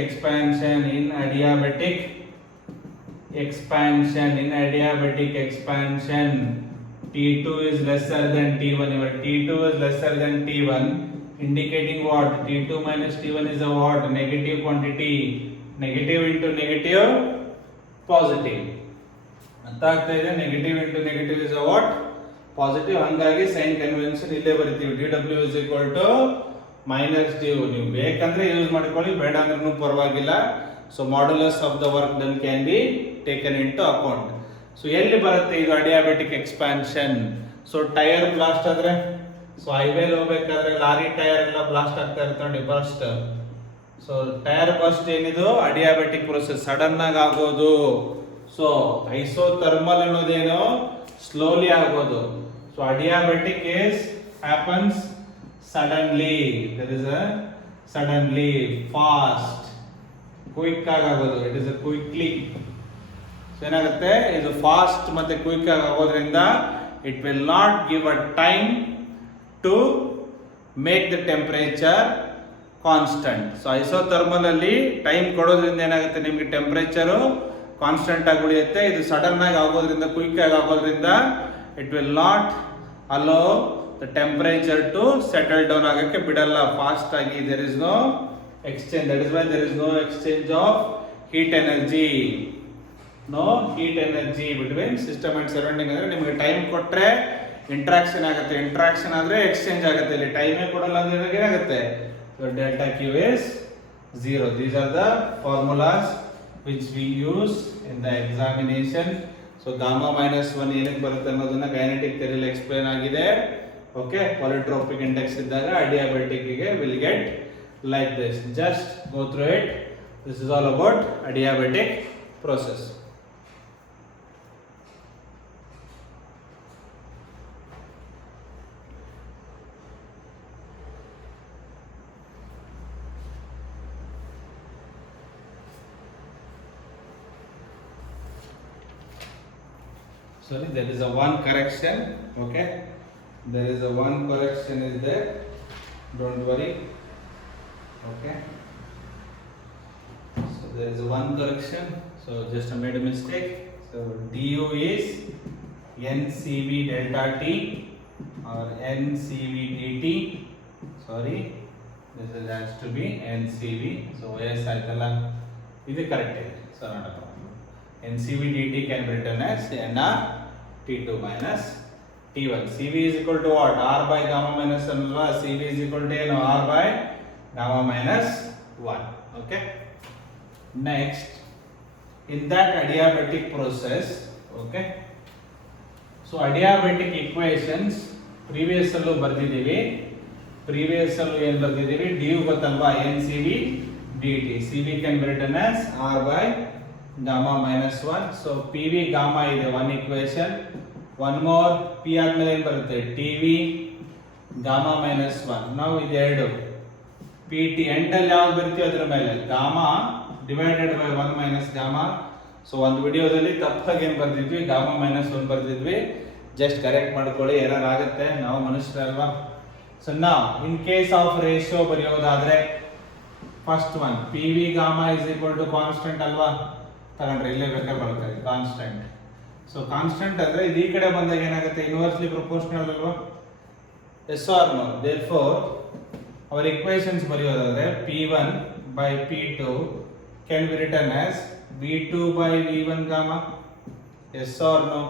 expansion T2 is lesser than T1. Your T2 is lesser than T1, indicating what? T2 minus T1 is a what? Negative quantity. Negative into negative, positive. ಅಂತ ಆಗ್ತಾ ಇದೆ. Negative into negative is a what? Positive. ಹಂಗಾಗಿ sign convention ಇಲ್ಲೇ ಬರಿತೀವಿ. dw is equal to minus du. ನೀವು ಬೇಕಂದ್ರೆ ಯೂಸ್ ಮಾಡ್ಕೊಳ್ಳಿ, ಬೇಡ ಅಂದ್ರೂ ಪರವಾಗಿಲ್ಲ. So modulus of the work done can be taken into account. So ಎಲ್ಲಿ ಬರುತ್ತೆ ಇದು adiabatic expansion? So tyre blast ಆದ್ರೆ, ಸೊ ಹೈವೇಲಿ ಹೋಗ್ಬೇಕಾದ್ರೆ ಲಾರಿ ಟೈರ್ ಎಲ್ಲ ಬ್ಲಾಸ್ಟ್ ಆಗ್ತಾ ಇರುತ್ತೆ ನೋಡಿ, ಬರ್ಸ್ಟ್. ಸೊ ಟೈರ್ ಬರ್ಸ್ಟ್ ಏನಿದು ಅಡಿಯಾಬೆಟಿಕ್ ಪ್ರೋಸೆಸ್, ಸಡನ್ ಆಗಿ ಆಗೋದು. ಸೊ ಐಸೋಥರ್ಮಲ್ ಅನ್ನೋದೇನು ಸ್ಲೋಲಿ ಆಗೋದು. So adiabatic is happens suddenly. There is a suddenly, fast, quick ಆಗೋದು. It is a quickly. ಏನಾಗುತ್ತೆ ಇದು ಫಾಸ್ಟ್ ಮತ್ತೆ ಕ್ವಿಕ್ ಆಗಿ ಆಗೋದ್ರಿಂದ it will not give a time to make the temperature constant. So isothermal ಅಲ್ಲಿ time ಕೊಡೋದ್ರಿಂದ ಏನಾಗುತ್ತೆ, ನಿಮಗೆ ಟೆಂಪರೇಚರು ಕಾನ್ಸ್ಟಂಟ್ ಆಗಿ ಉಳಿಯುತ್ತೆ. ಇದು ಸಡನ್ ಆಗಿ ಆಗೋದ್ರಿಂದ, ಕ್ವಿಕ್ ಆಗಿ ಆಗೋದ್ರಿಂದ it will not allow the temperature to settle down ಆಗಕ್ಕೆ ಬಿಡಲ್ಲ ಫಾಸ್ಟ್ ಆಗಿ. There is no exchange. That is why there is no exchange of heat energy. No heat energy between system and surrounding. ಅಂದ್ರೆ ನಿಮಗೆ ಟೈಮ್ ಕೊಟ್ರೆ ಇಂಟ್ರಾಕ್ಷನ್ ಆಗುತ್ತೆ, ಇಂಟ್ರಾಕ್ಷನ್ ಆದ್ರೆ ಎಕ್ಸ್ಚೇಂಜ್ ಆಗುತ್ತೆ. ಇಲ್ಲಿ ಟೈಮೇ ಕೊಡಲ್ಲ ಅಂದ್ರೆ ಏನಾಗುತ್ತೆ, delta Q is 0. These are the formulas which we use in the examination. So gamma minus 1 ಏನಕ್ಕೆ ಬರುತ್ತೆ ಅನ್ನೋದನ್ನ ಕೈನೆಟಿಕ್ ಥಿಯರಿಯಲ್ಲಿ ಎಕ್ಸ್ಪ್ಲೇನ್ ಆಗಿದೆ. ಓಕೆ, ಪಾಲಿಟ್ರೋಪಿಕ್ ಇಂಡೆಕ್ಸ್ ಇದ್ದಾಗ ಅಡಿಯಾಬೆಟಿಕ್ ಗೆ will get like this. Just go through it. This is all about adiabatic process. Sorry, there is a one correction. Okay, there is a one correction is there. Don't worry. Okay, so there is a one correction. So just I made a mistake. So du is NCV delta T or NCV dt. Sorry, this is has to be NCV. So yes, aitala idu correct ಇದೆ. So not a problem. NCV dt can be written as NR T2 minus T1. CV is equal to what? R by gamma minus 1. CV is equal to no, R by gamma minus 1. Okay. Next, in that adiabatic process, okay, so adiabatic equations previous allu ಬರ್ದಿದ್ದೀವಿ. previous allu ಏನು ಬರ್ದಿದ್ದೀವಿ, du ಗೊತ್ತಲ್ವಾ, NCV dt. CV can be written as R by gamma minus 1. so PV gamma ಇದೆ one equation. one more P ಆದ್ಮೇಲೆ ಏನು ಬರುತ್ತೆ, TV gamma minus 1. ನಾವು ಇದು ಎರಡು PT ಎಂಡ್ ಅಲ್ಲಿ ಯಾವ್ದು ಬರ್ತೀವಿ ಅದ್ರ ಮೇಲೆ gamma divided by 1 minus gamma. So ಒಂದು ವಿಡಿಯೋದಲ್ಲಿ ತಪ್ಪಾಗಿ ಏನು ಬರ್ದಿದ್ವಿ, ಗಾಮಾ ಮೈನಸ್ 1 ಬರ್ದಿದ್ವಿ. ಜಸ್ಟ್ ಕರೆಕ್ಟ್ ಮಾಡ್ಕೊಳ್ಳಿ, ಎರರ್ ಆಗುತ್ತೆ, ನಾವು ಮನುಷ್ಯರಲ್ವಾ. ಸೊ ನಾವು ಇನ್ ಕೇಸ್ ಆಫ್ ರೇಷಿಯೋ ಬರೆಯೋದಾದ್ರೆ first one P V gamma is equal to constant ಅಲ್ವಾ, ತಗೊಂಡ್ರೆ ಇಲ್ಲೇ ಬೇಕಾದ್ರೆ ಬರುತ್ತೆ ಕಾನ್ಸ್ಟೆಂಟ್. ಸೊ ಕಾನ್ಸ್ಟೆಂಟ್ ಅಂದ್ರೆ ಇದು ಈ ಕಡೆ ಬಂದಾಗ ಏನಾಗುತ್ತೆ, ಇನ್ವರ್ಸ್ಲಿ ಪ್ರಪೋರ್ಷನಲ್ ಅಲ್ವಾ, yes or no. Therefore our equations ಬರೆಯೋದಾದ್ರೆ P1 by P2 can be written as V2 by V1 gamma. Yes or no?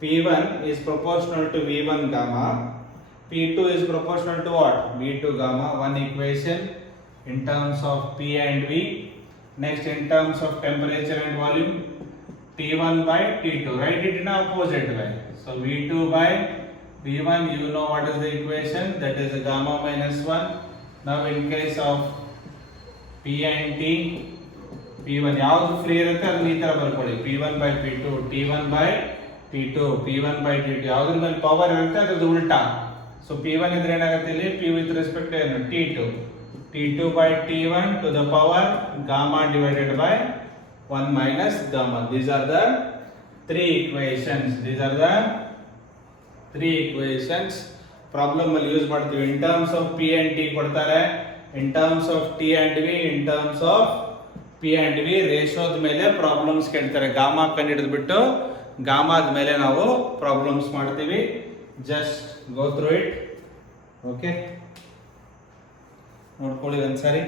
P1 is proportional to V1 gamma. P2 is proportional to what? V2 gamma. One equation in terms of P and V. Next in terms of temperature and volume, T1 by T2. Write it in opposite way. So V2 by V1, you know what is the equation? That is gamma minus 1. Now in case of P and T, P1 ಯಾವುದು ಫ್ರೀ ಇರುತ್ತೆ ಅದನ್ನ ಈ ತರ ಬರ್ಕೊಳ್ಳಿ, P1 by P2, T1 by T2, P1 by T2. ಯಾವ್ದ್ರ ಮೇಲೆ ಪವರ್ ಇರುತ್ತೆ ಅದ್ರದ್ದು ಉಲ್ಟಾ. ಸೊ P1 ಇದ್ರೆ ಏನಾಗುತ್ತೆ ಇಲ್ಲಿ P with respect to ಏನು T2. T2 by T1 to the power gamma divided by 1 minus gamma. These are the three equations. These are the three equations. Problem ಅಲ್ಲಿ ಯೂಸ್ ಮಾಡ್ತೀವಿ. In terms of P and T ಕೊಡ್ತಾರೆ, in terms of T and V, in terms of P and V ರೇಷಿಯೋದ ಮೇಲೆ ಪ್ರಾಬ್ಲಮ್ಸ್ ಕೇಳ್ತಾರೆ. ಗಾಮಾ ಕಂಡುಹಿಡಿದ್ಬಿಟ್ಟು ಗಾಮಾದ ಮೇಲೆ ನಾವು ಪ್ರಾಬ್ಲಮ್ಸ್ ಮಾಡ್ತೀವಿ. Just go through it. Okay, ನೋಡ್ಕೊಳ್ಳಿ ಒಂದ್ಸರಿ.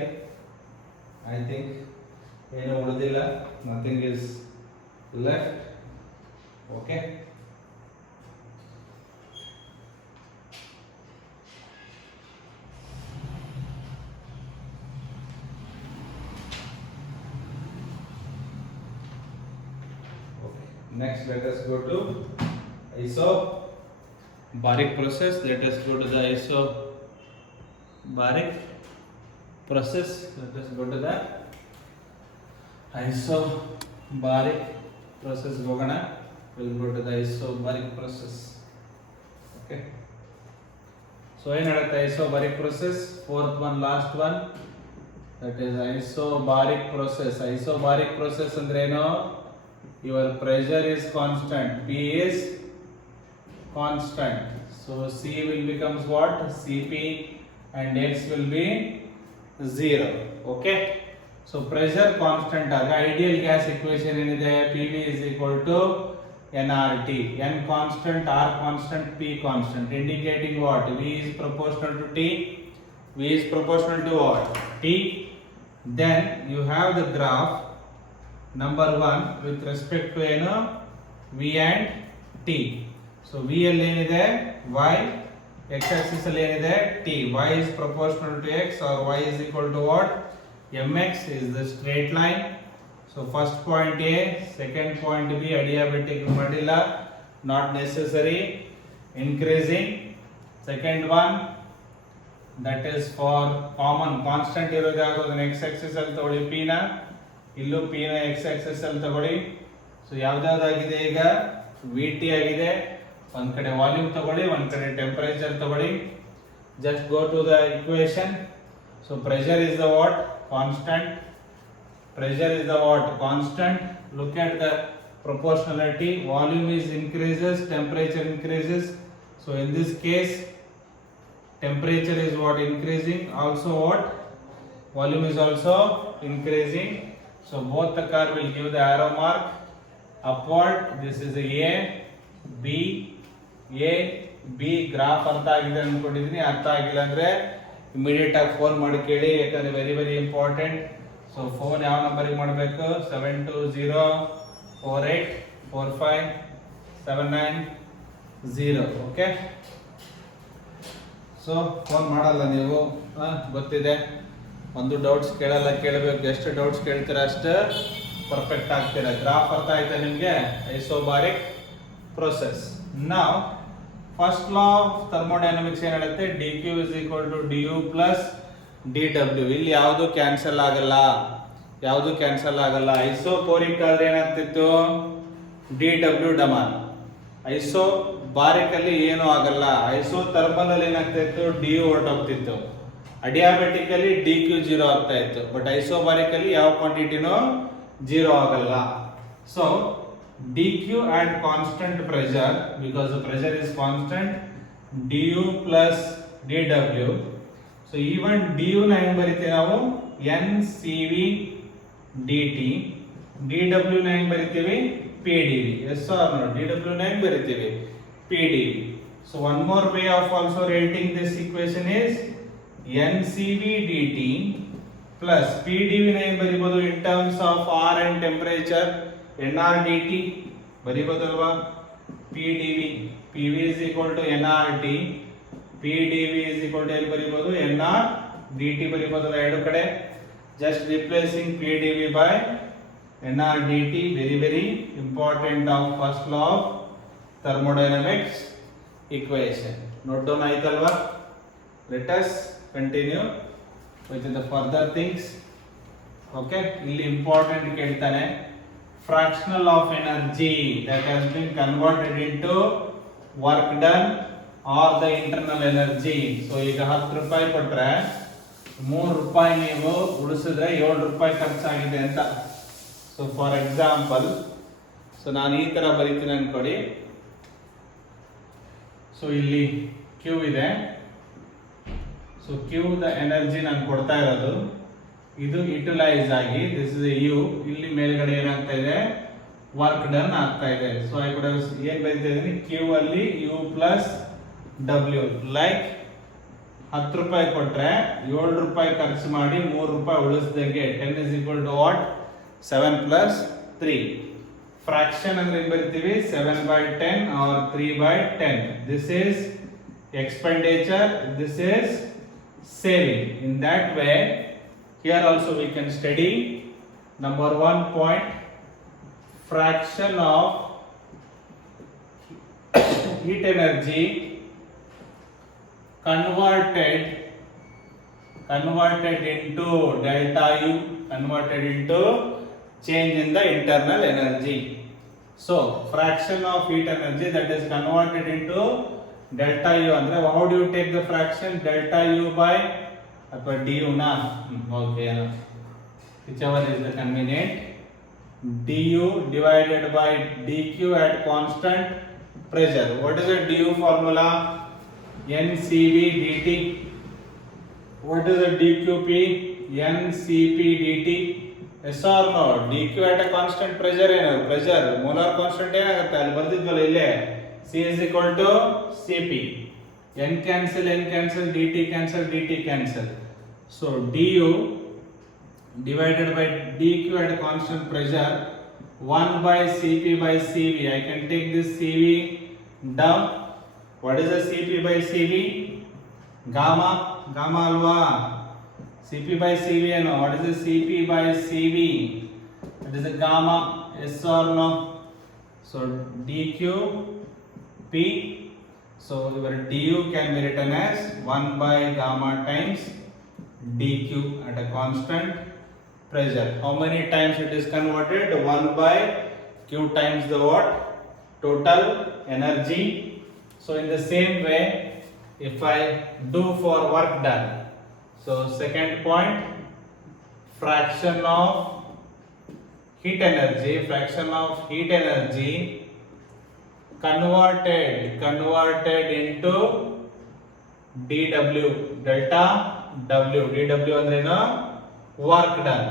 ಐ ಥಿಂಕ್ ಏನು ಉಳಿದಿಲ್ಲ, nothing is left. Okay, next let us go to isobaric process. Let us go to the isobaric process. Let us go to the isobaric process. Gogana, we'll go to the isobaric process. Okay, so in the isobaric process, fourth one, last one, that is isobaric process. Isobaric process andre eno, your pressure is constant, P is constant, so C will becomes what? Cp and X will be 0. Okay, so pressure constant aga ideal gas equation enide PV is equal to nRT. N constant, R constant, P constant, indicating what? V is proportional to T. V is proportional to what? T. Then you have the graph number 1 with respect to V and T. So V ಅಲ್ಲಿ ಏನಿದೆ y, x axis ಅಲ್ಲಿ ಏನಿದೆ t. Y is proportional to x or y is equal to what? mx is the straight line. So first point A, second point B adiabatic ಮಾಡಿಲ್ಲ, not necessary. Increasing. Second one, that is for common constant ಇರೋದು ಯಾವುದು? ಅದನ್ನ x axis ಅಲ್ಲಿ ತಗೊಳ್ಳಿ p ನ, ಇಲ್ಲೂ p ನ x axis ಅಲ್ಲಿ ತಗೊಳ್ಳಿ. ಸೊ ಯಾವ್ದಾಗಿದೆ ಈಗ? Vt ಆಗಿದೆ. ಒಂದ್ ಕಡೆ ವಾಲ್ಯೂಮ್ ತಗೊಳ್ಳಿ, ಒಂದ್ ಕಡೆ ಟೆಂಪರೇಚರ್ ತಗೊಳ್ಳಿ. Just go to the equation. So pressure is the what? Constant. Pressure is the what? Constant. Look at the proportionality. Volume is increases, temperature increases. So in this case, temperature is what? Increasing. Also what? Volume is also increasing. So both the curve will give the arrow mark upward. This is A, B, A, B. Graph ಅರ್ಥ ಆಗಿದೆ ಅನ್ಕೊಂಡಿದ್ದೀನಿ. ಅರ್ಥ ಆಗಿಲ್ಲ ಅಂದ್ರೆ ಇಮಿಡಿಯೇಟ್ ಆಗಿ ಫೋನ್ ಮಾಡಿ ಕೇಳಿ, ಯಾಕಂದ್ರೆ very very important. So phone ಯಾವ ನಂಬರಿಗೆ ಮಾಡಬೇಕು? 7204845790. ಓಕೆ, ಸೊ ಫೋನ್ ಮಾಡಲ್ಲ ನೀವು, ಗೊತ್ತಿದೆ. ಒಂದು ಡೌಟ್ಸ್ ಕೇಳಲ್ಲ, ಕೇಳಬೇಕು. ಎಷ್ಟು ಡೌಟ್ಸ್ ಕೇಳ್ತೀರಾ ಅಷ್ಟು ಪರ್ಫೆಕ್ಟ್ ಆಗ್ತೀರಾ. ಗ್ರಾಫ್ ಅರ್ಥ ಆಯ್ತಾ ನಿಮಗೆ? ಐಸೋಬಾರಿಕ್ ಪ್ರೊಸೆಸ್. ನಾವು ಫಸ್ಟ್ ಲಾ ಆಫ್ ಥರ್ಮೋಡೈನಮಿಕ್ಸ್ ಏನ್ ಹೇಳುತ್ತೆ? dq is equal to du plus dw. ಇಲ್ಲಿ ಯಾವುದು ಕ್ಯಾನ್ಸಲ್ ಆಗಲ್ಲ, ಯಾವುದು ಕ್ಯಾನ್ಸಲ್ ಆಗಲ್ಲ. ಐಸೋಪೋರಿಕ್ ಆದ್ರೆ ಏನಾಗ್ತಿತ್ತು? dw ಡಮಾನ್. ಐಸೋಬಾರಿಕ್ ಅಲ್ಲಿ ಏನು ಆಗಲ್ಲ. ಐಸೋ ಥರ್ಮಲ್ ಅಲ್ಲಿ ಏನಾಗ್ತಿತ್ತು? du ಹೊರಟೋಗ್ತಿತ್ತು. ಅಡಿಯಾಬೆಟಿಕ್ ಅಲ್ಲಿ dq 0 ಆಗ್ತಾ ಇತ್ತು. ಬಟ್ ಐಸೋಬಾರಿಕ್ ಅಲ್ಲಿ ಯಾವ ಕ್ವಾಂಟಿಟಿನೂ 0 ಆಗಲ್ಲ. So dq at constant pressure, because the pressure is constant, du plus dw. So even du ನ ಹೆಂಗ್ ಬರೀತೀವಿ ನಾವು? ncv dt. dw ನ ಹೆಂಗ್ ಬರೀತೀವಿ? pdv. yes or no? dw ನ ಹೆಂಗ್ ಬರೀತೀವಿ? pdv. So one more way of also writing this equation is ncv dt plus pdv ನ ಹೆಂಗ್ ಬರೀಬಹುದು? in terms of r and temperature, nr dt ಬರೀಬಹುದಲ್ವಾ? pdv, pv is equal to nrt, pdv is equal to ಎಲ್ಲಿ ಬರೀಬಹುದು? nr dt ಬರೀಬಹುದಲ್ಲ ಎರಡು ಕಡೆ. just replacing pdv by nr dt. very very important of first law of thermodynamics equation. note down ಆಯ್ತಲ್ವಾ? let us continue with the further things. okay, ಇಲ್ಲಿ ಇಂಪಾರ್ಟೆಂಟ್ ಕೇಳ್ತಾನೆ, fractional of energy that has been converted into work done are the internal energy. So ಈಗ 10 ರೂಪಾಯಿ ಕೊಟ್ರೆ 3 ರೂಪಾಯಿ ನೀವು ಉಳಿಸಿದ್ರೆ 7 ರೂಪಾಯಿ ಖರ್ಚಾಗಿದೆ ಅಂತ. ಸೊ ಫಾರ್ ಎಕ್ಸಾಂಪಲ್, ಸೊ ನಾನು ಈ ತರ ಬರೀತೀನಿ ಅನ್ಕೊಡಿ. ಸೊ ಇಲ್ಲಿ ಕ್ಯೂ ಇದೆ. ಸೊ ಕ್ಯೂ ದ ಎನರ್ಜಿ ನಾನು ಕೊಡ್ತಾ ಇರೋದು, ಇದು ಯುಟಿಲೈಸ್ ಆಗಿ ದಿಸ್ ಇಸ್ ಯು, ಇಲ್ಲಿ ಮೇಲ್ಗಡೆ ಏನಾಗ್ತಾ ಇದೆ, ವರ್ಕ್ ಡನ್ ಆಗ್ತಾ ಇದೆ. ಸೊ ಐ ಕೂಡ ಏನ್ ಬರೀತಾ ಇದ್ದೀನಿ, ಕ್ಯೂ ಅಲ್ಲಿ ಯು ಪ್ಲಸ್ ಡಬ್ಲ್ಯೂ. ಲೈಕ್ 10 ರೂಪಾಯಿ ಕೊಟ್ರೆ 7 ರೂಪಾಯಿ ಖರ್ಚು ಮಾಡಿ 3 ರೂಪಾಯಿ ಉಳಿಸ್ದಂಗೆ 10 is equal to what, 7 plus 3. ಫ್ರಾಕ್ಷನ್ ಅಂದ್ರೆ ಏನ್ ಬರಿತೀವಿ, 7/10 or 3/10. This is expenditure, this is saving. In that way, here also we can study number 1 point, fraction of heat energy converted into delta U, converted into change in the internal energy. So fraction of heat energy that is converted into delta U andre how do you take the fraction, delta U by athwa du na, okay, whichever is the convenient, du divided by dq at constant pressure. What is the du formula, ncv dt. What is the dqp, ncp dt. Yes or no, dq at a constant pressure ಏನು, pressure molar constant ಏನಾಗುತ್ತೆ ಅಲ್ಲಿ ಬರ್ದಿದ್ವಲ್ಲ ಇಲ್ಲೇ, c is equal to cp. n cancel, dt cancel. So du divided by dq at a constant pressure 1 by cp by cv. I can take this cv down. What is the cp by cv, gamma alva. cp by cv ano, what is the cp by cv, that is the gamma, yes or no. So dq p, so your du can be written as 1 by gamma times dq at a constant pressure. How many times it is converted, 1 by q times the what, total energy. So in the same way, if I do for work done, so second point, fraction of heat energy converted into dw, delta w. dw ಅಂದ್ರೆ ಏನು, work done.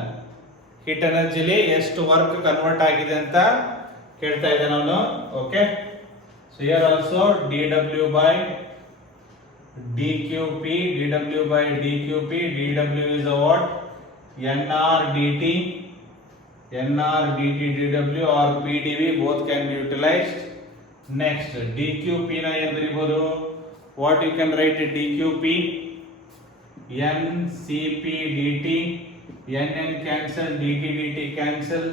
Heat ಎನರ್ಜಿಲಿ ಎಷ್ಟು work convert ಆಗಿದೆ ಅಂತ ಕೇಳ್ತಾ ಇದ್ದೆ ನಾನು. Okay, so here also dw by dqp, dw by dqp, dw is a what, nr dt dw or pdv, both can be utilized. Next dqp na ಏನು ಬರೀಬಹುದು, what you can write dqp, ncp dt, n cancel, dt cancel,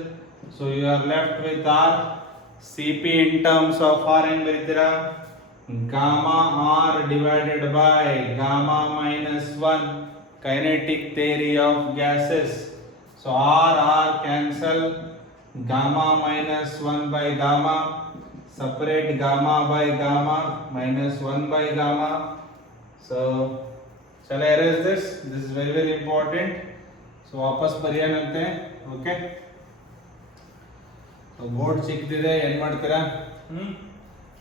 so you are left with r. cp in terms of r ಏನು ಬರೀತೀರಾ, gamma r divided by gamma minus 1, kinetic theory of gases. So r cancel, gamma minus 1 by gamma, separate gamma by gamma, minus 1 by gamma. So shall I erase this? This is very very important. So ವಾಪಸ್ ಬರೆಯೋಣಂತೆ. Okay, so board ಚಿಕ್ಕದಿದೆ, ಏನು ಮಾಡ್ತೀರಾ,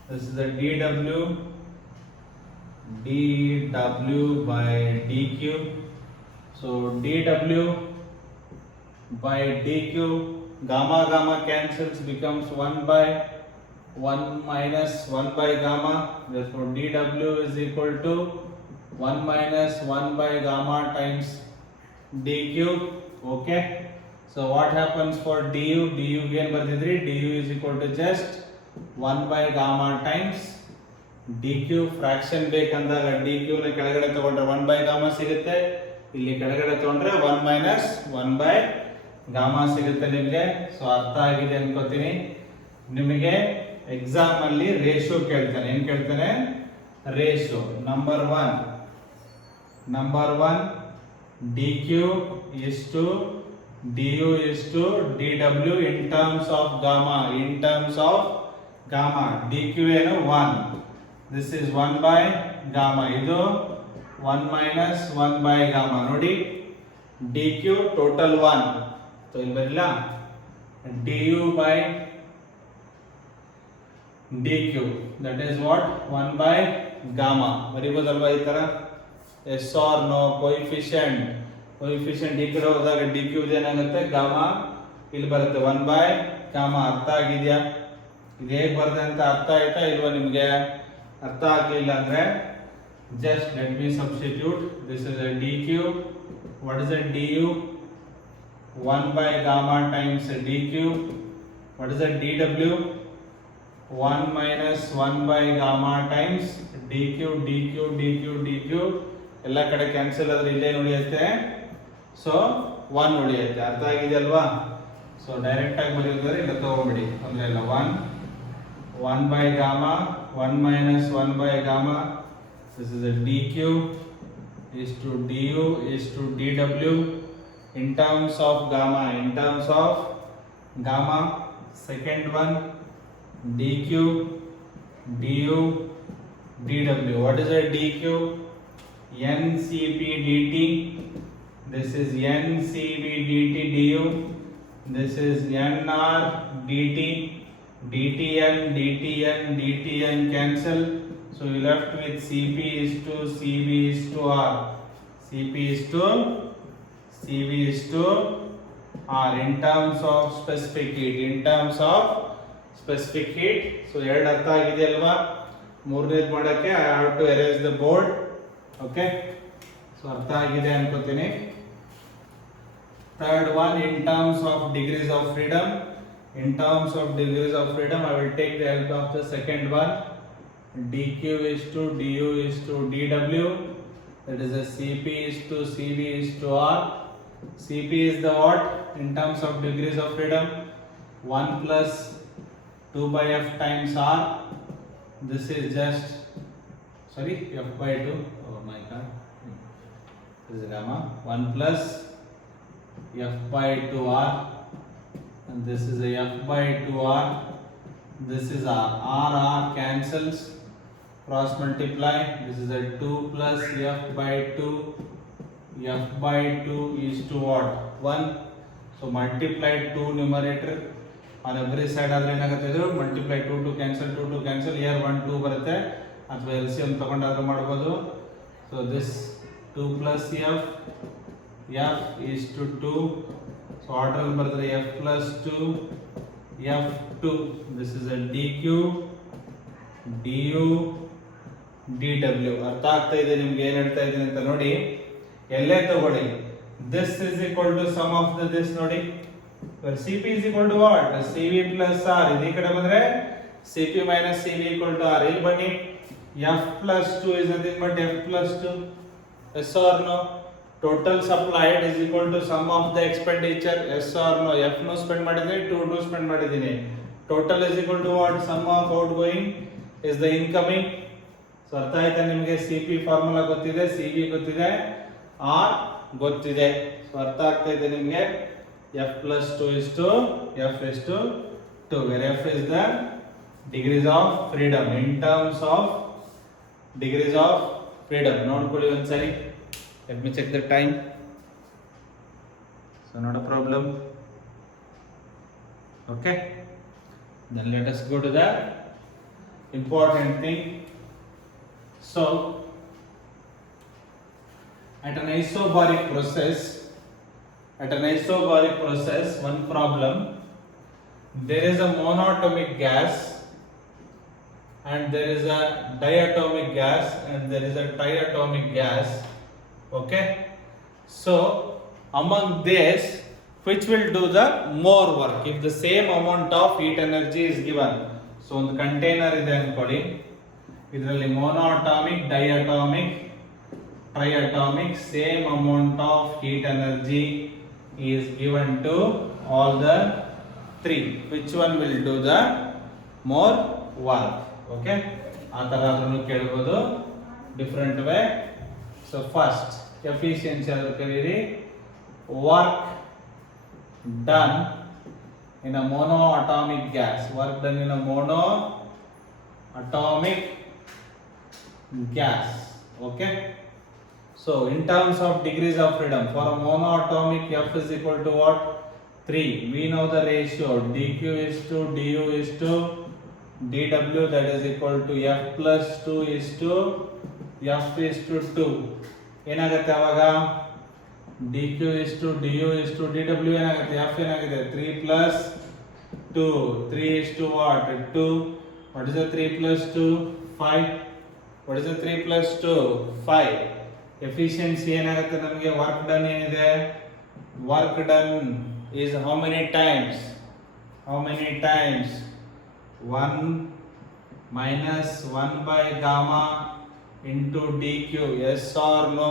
this is the dw by dq. So dw by dq, gamma cancels, becomes 1 by 1 minus 1 by gamma. Therefore dw is equal to 1 minus 1 by gamma times dq. Okay, so what happens for du ಏನು ಬರ್ತಿದ್ರಿ, du is equal to just 1 by gamma times dq. Fraction ಬೇಕಂದಾಗ dq ನ ಕೆಳಗಡೆ ತಗೊಂಡ್ರೆ 1 by gamma ಸಿಗುತ್ತೆ, ಇಲ್ಲಿ ಕೆಳಗಡೆ ತಗೊಂಡ್ರೆ 1 minus 1 by gamma ಸಿಗುತ್ತೆ ನಿಮಗೆ. ಸೊ ಅರ್ಥ ಆಗಿದೆ ಅನ್ಕೋತೀನಿ. ನಿಮಗೆ ಎಕ್ಸಾಮ್ ಅಲ್ಲಿ ರೇಷಿಯೋ ಕೇಳ್ತಾನೆ, ಏನು ಕೇಳ್ತಾನೆ, ratio. Number 1 dq is to du is to dw in terms of gamma, dq ಏನು 1, this is 1 by gamma, ಇದು 1 minus 1 by gamma. ನೋಡಿ dq total 1, so ಇಲ್ಲಿ ಬರಲ್ಲ du by dq, that is what 1 by gamma. ಬರಿಬೋದಲ್ವಾ ಈ ತರ? yes or no, coefficient ಈ ಕಡೆ ಹೋದಾಗ dq ಏನಾಗುತ್ತೆ gamma ಇಲ್ಲಿ ಬರುತ್ತೆ 1 by gamma. ಅರ್ಥ ಆಗಿದೆಯಾ? ಇದು ಹೇಗೆ ಬರುತ್ತೆ ಅಂತ ಅರ್ಥ ಆಯ್ತಾ ಇಲ್ವಾ ನಿಮಗೆ? ಅರ್ಥ ಆಗಲಿಲ್ಲ ಅಂದ್ರೆ just let me substitute. This is a dq, what is a du? 1 by gamma times dq. What is a dw? 1 minus 1 by gamma times dq. ಎಲ್ಲ ಕಡೆ ಕ್ಯಾನ್ಸಲ್ ಆದ್ರೆ ಇಲ್ಲೇ ಉಳಿಯುತ್ತೆ, ಸೊ 1 ಉಳಿಯುತ್ತೆ. ಅರ್ಥ ಆಗಿದೆ ಅಲ್ವಾ? ಸೊ ಡೈರೆಕ್ಟ್ ಆಗಿ ಬರೆಯೋದಾದ್ರೆ ಇಲ್ಲ ತಗೊಂಬಿಡಿ, ಅಂದ್ರೆ ಇಲ್ಲ 1 by gamma, 1 minus 1 by gamma. This is a dq is to du is to dw in terms of gamma. Second one dq du dw. What is a dq? ncb dt. This is ncb dt du. This is nr dt. dtn cancel, so you left with cp is to cv is to r. cp is to cv is to r in terms of specific heat. So ಎರಡು ಅರ್ಥ ಆಗಿದೆ ಅಲ್ವಾ? ಮೂರನೇದು ಮಾಡಕ್ಕೆ I have to erase the board. okay, so ಅರ್ಥ ಆಗಿದೆ ಅನ್ಕೋತೀನಿ. Third one, in terms of degrees of freedom, I will take the help of the second one. dq is to du is to dw, that is a cp is to cv is to r. cp is the what in terms of degrees of freedom? 1 plus 2 by f times r. This is just f by 2. oh my god, this is gamma. 1 plus f by 2r, and this is a f by 2r. This is r cancels, cross multiply. This is a 2 plus f by 2 is to what? 1. so multiply 2 numerator on every side ಆದ್ರೆ ಏನಾಗುತ್ತೆ ಇದು multiply 2 to cancel here 1 2 ಬರುತ್ತೆ, ಅಥವಾ LCM ತಗೊಂಡಾದ್ರೂ ಮಾಡಬಹುದು. so this 2 plus f is to 2, so order ಬರೆದ್ರೆ f plus 2 f2. this is a dq du dw. ಅರ್ಥ ಆಗ್ತಾ ಇದೆ ನಿಮ್ಗೆ ಏನು ಹೇಳ್ತಾ ಇದ್ದೀನಿ ಅಂತ ನೋಡಿ. ಎಲ್ಲೇ ತಗೊಳ್ಳಿ this is equal to sum of the this ನೋಡಿ, where cp is equal to what? cv plus r. ಈ ಕಡೆ ಬಂದ್ರೆ cp minus cv equal to r. ಇಲ್ಲಿ ಬನ್ನಿ f plus 2 is nothing but f plus 2. yes or no? total supplied is equal to sum of the expenditure. yes or no? f no spend ಮಾಡಿದ್ದೀನಿ, 2 no spend ಮಾಡಿದ್ದೀನಿ. total is equal to what? sum of outgoing is the incoming. so ಅರ್ಥ ಆಯ್ತಾ ನಿಮಗೆ? cp formula ಗೊತ್ತಿದೆ, cv ಗೊತ್ತಿದೆ, r ಗೊತ್ತಿದೆ. so ಅರ್ಥ ಆಗ್ತಾ ಇದೆ ನಿಮಗೆ? f plus 2 is to f is to 2, where f is the degrees of freedom in terms of degrees of freedom. ನೋಡ್ಕೊಳ್ಳಿ ಒಂದ್ಸರಿ. let me check the time. so not a problem. okay, then let us go to the important thing. so at an isobaric process, one problem, there is a monatomic gas and there is a diatomic gas and there is a triatomic gas. okay, so among this, which will do the more work if the same amount of heat energy is given? so ಒಂದು ಕಂಟೈನರ್ ಇದೆ ಅನ್ಕೊಳ್ಳಿ, ಇದರಲ್ಲಿ monatomic, diatomic, triatomic, same amount of heat energy is given to all the three. which one will do the more work? okay, ಆ ತರ ಅದನ್ನು ಕೇಳಬಹುದು different way. so first efficiency ಅದನ್ನು ಕರೀರಿ work done in a monoatomic gas. work done in a monoatomic gas. Okay. So in terms of degrees of freedom, for a monoatomic F is equal to what? 3. We know the ratio dq is to du is to dw, that is equal to F plus 2 is to F is to 2. ಏನಾಗುತ್ತೆ ಅವಾಗ dq is to du is to dw ಏನಾಗುತ್ತೆ? F ಏನಾಗಿದೆ? 3 plus 2. 3 is to what? 2. What is the 3 plus 2? 5. What is the 3 plus 2? 5. Efficiency ಏನಾಗುತ್ತೆ ನಮಗೆ? Work done ಏನಿದೆ? Work done is how many times? How many times? 1 minus 1 by gamma into dq. Yes or no?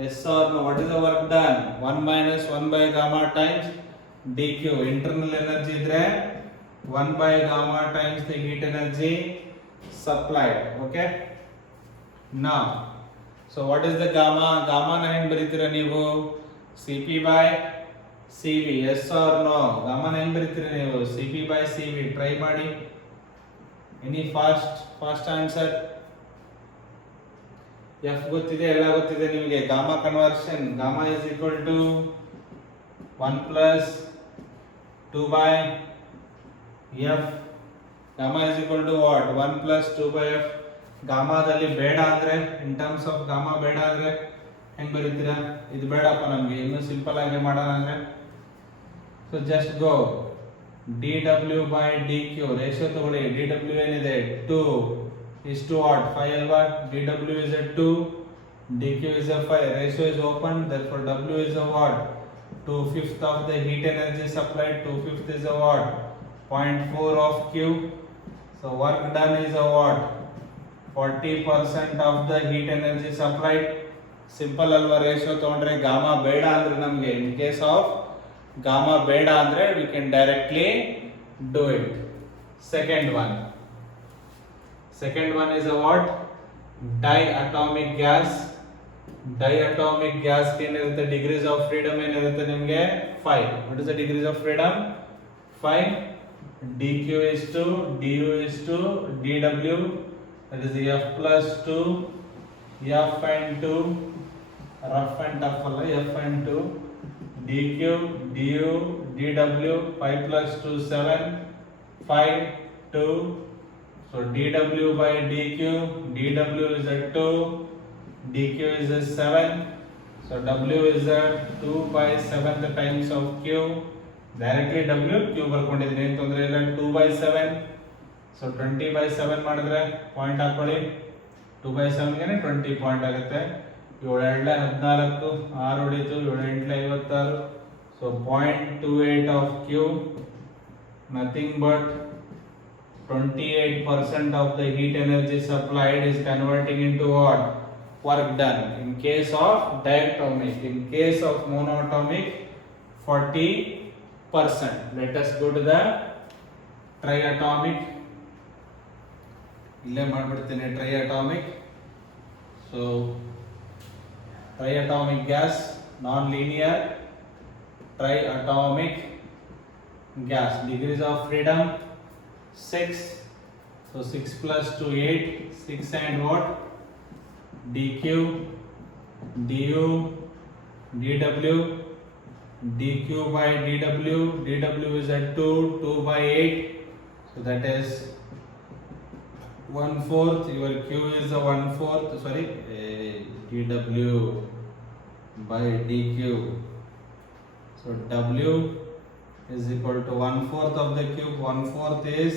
Yes or no? What is the work done? 1 minus 1 by gamma times dq. Internal energy idre 1 by gamma times the heat energy supplied. Okay. Now, so what is the gamma? Gamma na ಹೆಂಗ್ ಬರೀತೀರಾ ನೀವು? Cp by Cv. Yes or no? Gamma na ಹೆಂಗ್ ಬರೀತೀರಾ ನೀವು? Cp by Cv. Try ಮಾಡಿ. Any fast answer? F ಗೊತ್ತಿದೆ, ಎಲ್ಲ ಗೊತ್ತಿದೆ ನಿಮಗೆ. gamma conversion, gamma is equal to 1 plus 2 by F. gamma is equal to what? 1 plus 2 by F. ಗಾಮಾದಲ್ಲಿ ಬೇಡ ಅಂದ್ರೆ, ಇನ್ ಟರ್ಮ್ಸ್ ಆಫ್ ಗಾಮಾ ಬೇಡ ಅಂದ್ರೆ ಹೆಂಗ್ ಬರೀತೀರಾ? ಇದು ಬೇಡಪ್ಪ ನಮ್ಗೆ, ಇನ್ನು ಸಿಂಪಲ್ ಆಗಿ ಮಾಡೋಣ ಅಂದ್ರೆ, so just go dw by dq. Ratio ತಗೊಳ್ಳಿ. dw ಏನಿದೆ? 2 is to what? 5 ಅಲ್ವಾ? dw is a 2, dq is a 5. ratio is open, therefore w is a what? 2/5 of the heat energy supplied. 2/5 is a what? 0.4 of q. So work done is a what? 40% of the heat energy supplied. Simple alva. ratio ತಗೊಂಡ್ರೆ gamma ಬೇಡ ಅಂದ್ರೆ ನಮಗೆ, in case of gamma ಬೇಡ ಅಂದ್ರೆ we can directly do it. Second one is a what? Diatomic gas. Diatomic gas ಏನಿರುತ್ತೆ? degrees of freedom ಏನಿರುತ್ತೆ ನಿಮಗೆ? 5. What is the degrees of freedom? 5. dq is to du is to dw, that is F plus 2, F and 2, rough and tough ಅಲ್ಲ, F and 2, dq, du, dw, 5 plus 2, 7, 5, 2, so dw by dq, dw is a 2, dq is a 7, so w is a 2 by 7 times of q. Directly w q ಬರ್ಕೊಂಡಿದ್ದೀನಿ, ಏನು ತೊಂದರೆ ಇಲ್ಲ. 2 by 7, so 20 by 7 ಮಾಡಿದ್ರೆ ಪಾಯಿಂಟ್ ಹಾಕೊಳ್ಳಿ. 2 by 7 ಗೆ 20 ಪಾಯಿಂಟ್ ಆಗುತ್ತೆ. 7 2 14, 6 ಹೊಡಿತು, 7 8 56, so 0.28 of q, nothing but 28% of the heat energy supplied is converting into what? Work done. In case of diatomic, in case of monoatomic, 40%. Let us go to the triatomic. ಇಲ್ಲೇ ಮಾಡ್ಬಿಡ್ತೀನಿ triatomic. So triatomic gas, non-linear triatomic gas. Degrees of freedom 6. So 6 plus 2 8. 6 and what? dq, du, dw, dq by dw. dw is at 2 by 8. So that is 1/4. Your q is a 1/4. Sorry, dw by dq. So w is equal to 1/4 of the cube. 1/4 is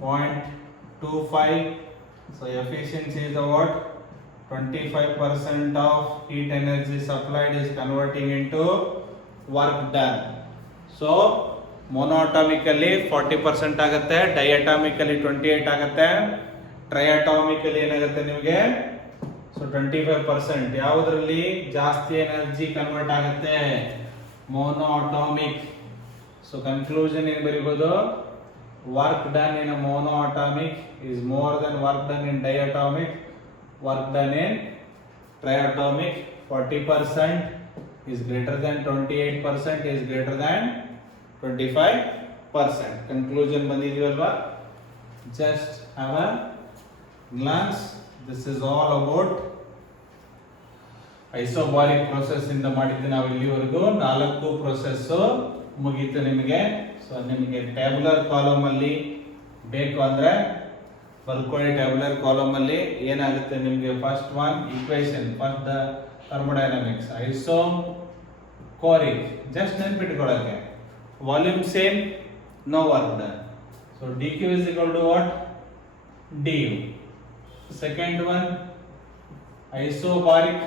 0.25. So efficiency is the what? 25% of heat energy supplied is converting into work done. So monoatomically 40% ಆಗುತ್ತೆ, diatomically 28 ಆಗುತ್ತೆ, triatomically ಏನಾಗುತ್ತೆ ನಿಮಗೆ? ಸೊ 25%. ಯಾವುದರಲ್ಲಿ ಜಾಸ್ತಿ energy convert ಆಗುತ್ತೆ? ಮೋನೋಅಟಾಮಿಕ್. So conclusion ಏನು ಬರೀಬಹುದು? Work done in a monoatomic is more than work done in diatomic. Work done in triatomic 40% is greater than 28% is greater than 25%. Conclusion ಬಂದಿದೀವಲ್ವಾ? Just have a glance. This is all about isobaric process ಇಂದ ಮಾಡಿದ್ದು ನಾವು ಇಲ್ಲಿವರೆಗೂ 4 ಪ್ರೋಸೆಸ್ ಮುಗೀತು ನಿಮಗೆ. ಸೊ ನಿಮಗೆ tabular column ಅಲ್ಲಿ ಬೇಕು ಅಂದ್ರೆ ಬರ್ಕೊಳ್ಳಿ. ಟ್ಯಾಬ್ಯುಲರ್ ಕಾಲಮ್ ಅಲ್ಲಿ ಏನಾಗುತ್ತೆ ನಿಮಗೆ, first one equation, first the thermodynamics, isochoric, just ನೆನ್ಪಿಟ್ಕೊಳ್ಳೋಕೆ, volume same, no work done. So dq is equal to what? du. Second one isobaric.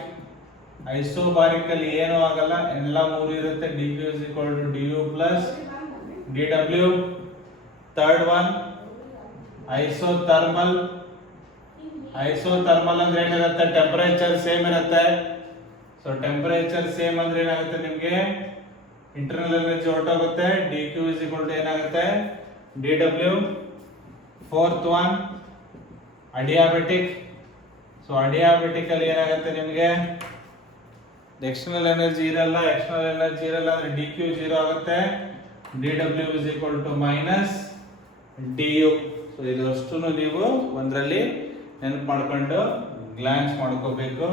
Isobaric ಅಲ್ಲಿ ಏನು ಆಗಲ್ಲ, ಎಲ್ಲ 3 ಇರುತ್ತೆ. dq is equal to du plus dw. Third one isothermal. Isothermal ಅಂದ್ರೆ ಏನಿರುತ್ತೆ, temperature same ಇರುತ್ತೆ. So temperature same ಅಂದ್ರೆ ಏನಾಗುತ್ತೆ ನಿಮಗೆ, ಇಂಟರ್ನಲ್ ಎನರ್ಜಿ ಹೊರಟೋಗುತ್ತೆ. dq is equal to ಏನಾಗುತ್ತೆ, dw. Fourth one adiabatic. So adiabatic ಅಲ್ಲಿ ಏನಾಗುತ್ತೆ ನಿಮಗೆ, ಎಕ್ಸ್ಟರ್ನಲ್ ಎನರ್ಜಿ ಇರಲ್ಲ. ಎಕ್ಸ್ಟರ್ನಲ್ ಎನರ್ಜಿ ಇರಲ್ಲ ಅಂದ್ರೆ dq 0 ಆಗುತ್ತೆ. dw is equal to minus du. So ಇದಷ್ಟು ನೀವು ಒಂದರಲ್ಲಿ ನೆನಪು ಮಾಡ್ಕೊಂಡು ಗ್ಲಾನ್ಸ್ ಮಾಡ್ಕೋಬೇಕು.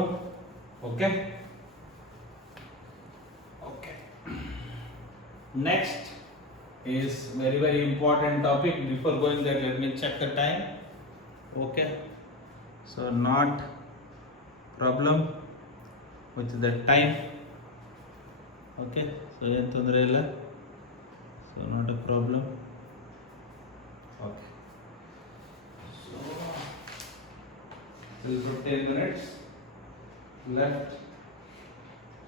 Okay okay. Next is very important topic. Before going there, let me check the time. Okay, so not problem with the time. Okay, so ಏನು ತೊಂದರೆ ಇಲ್ಲ, so not a problem. Okay, so till 15 minutes left.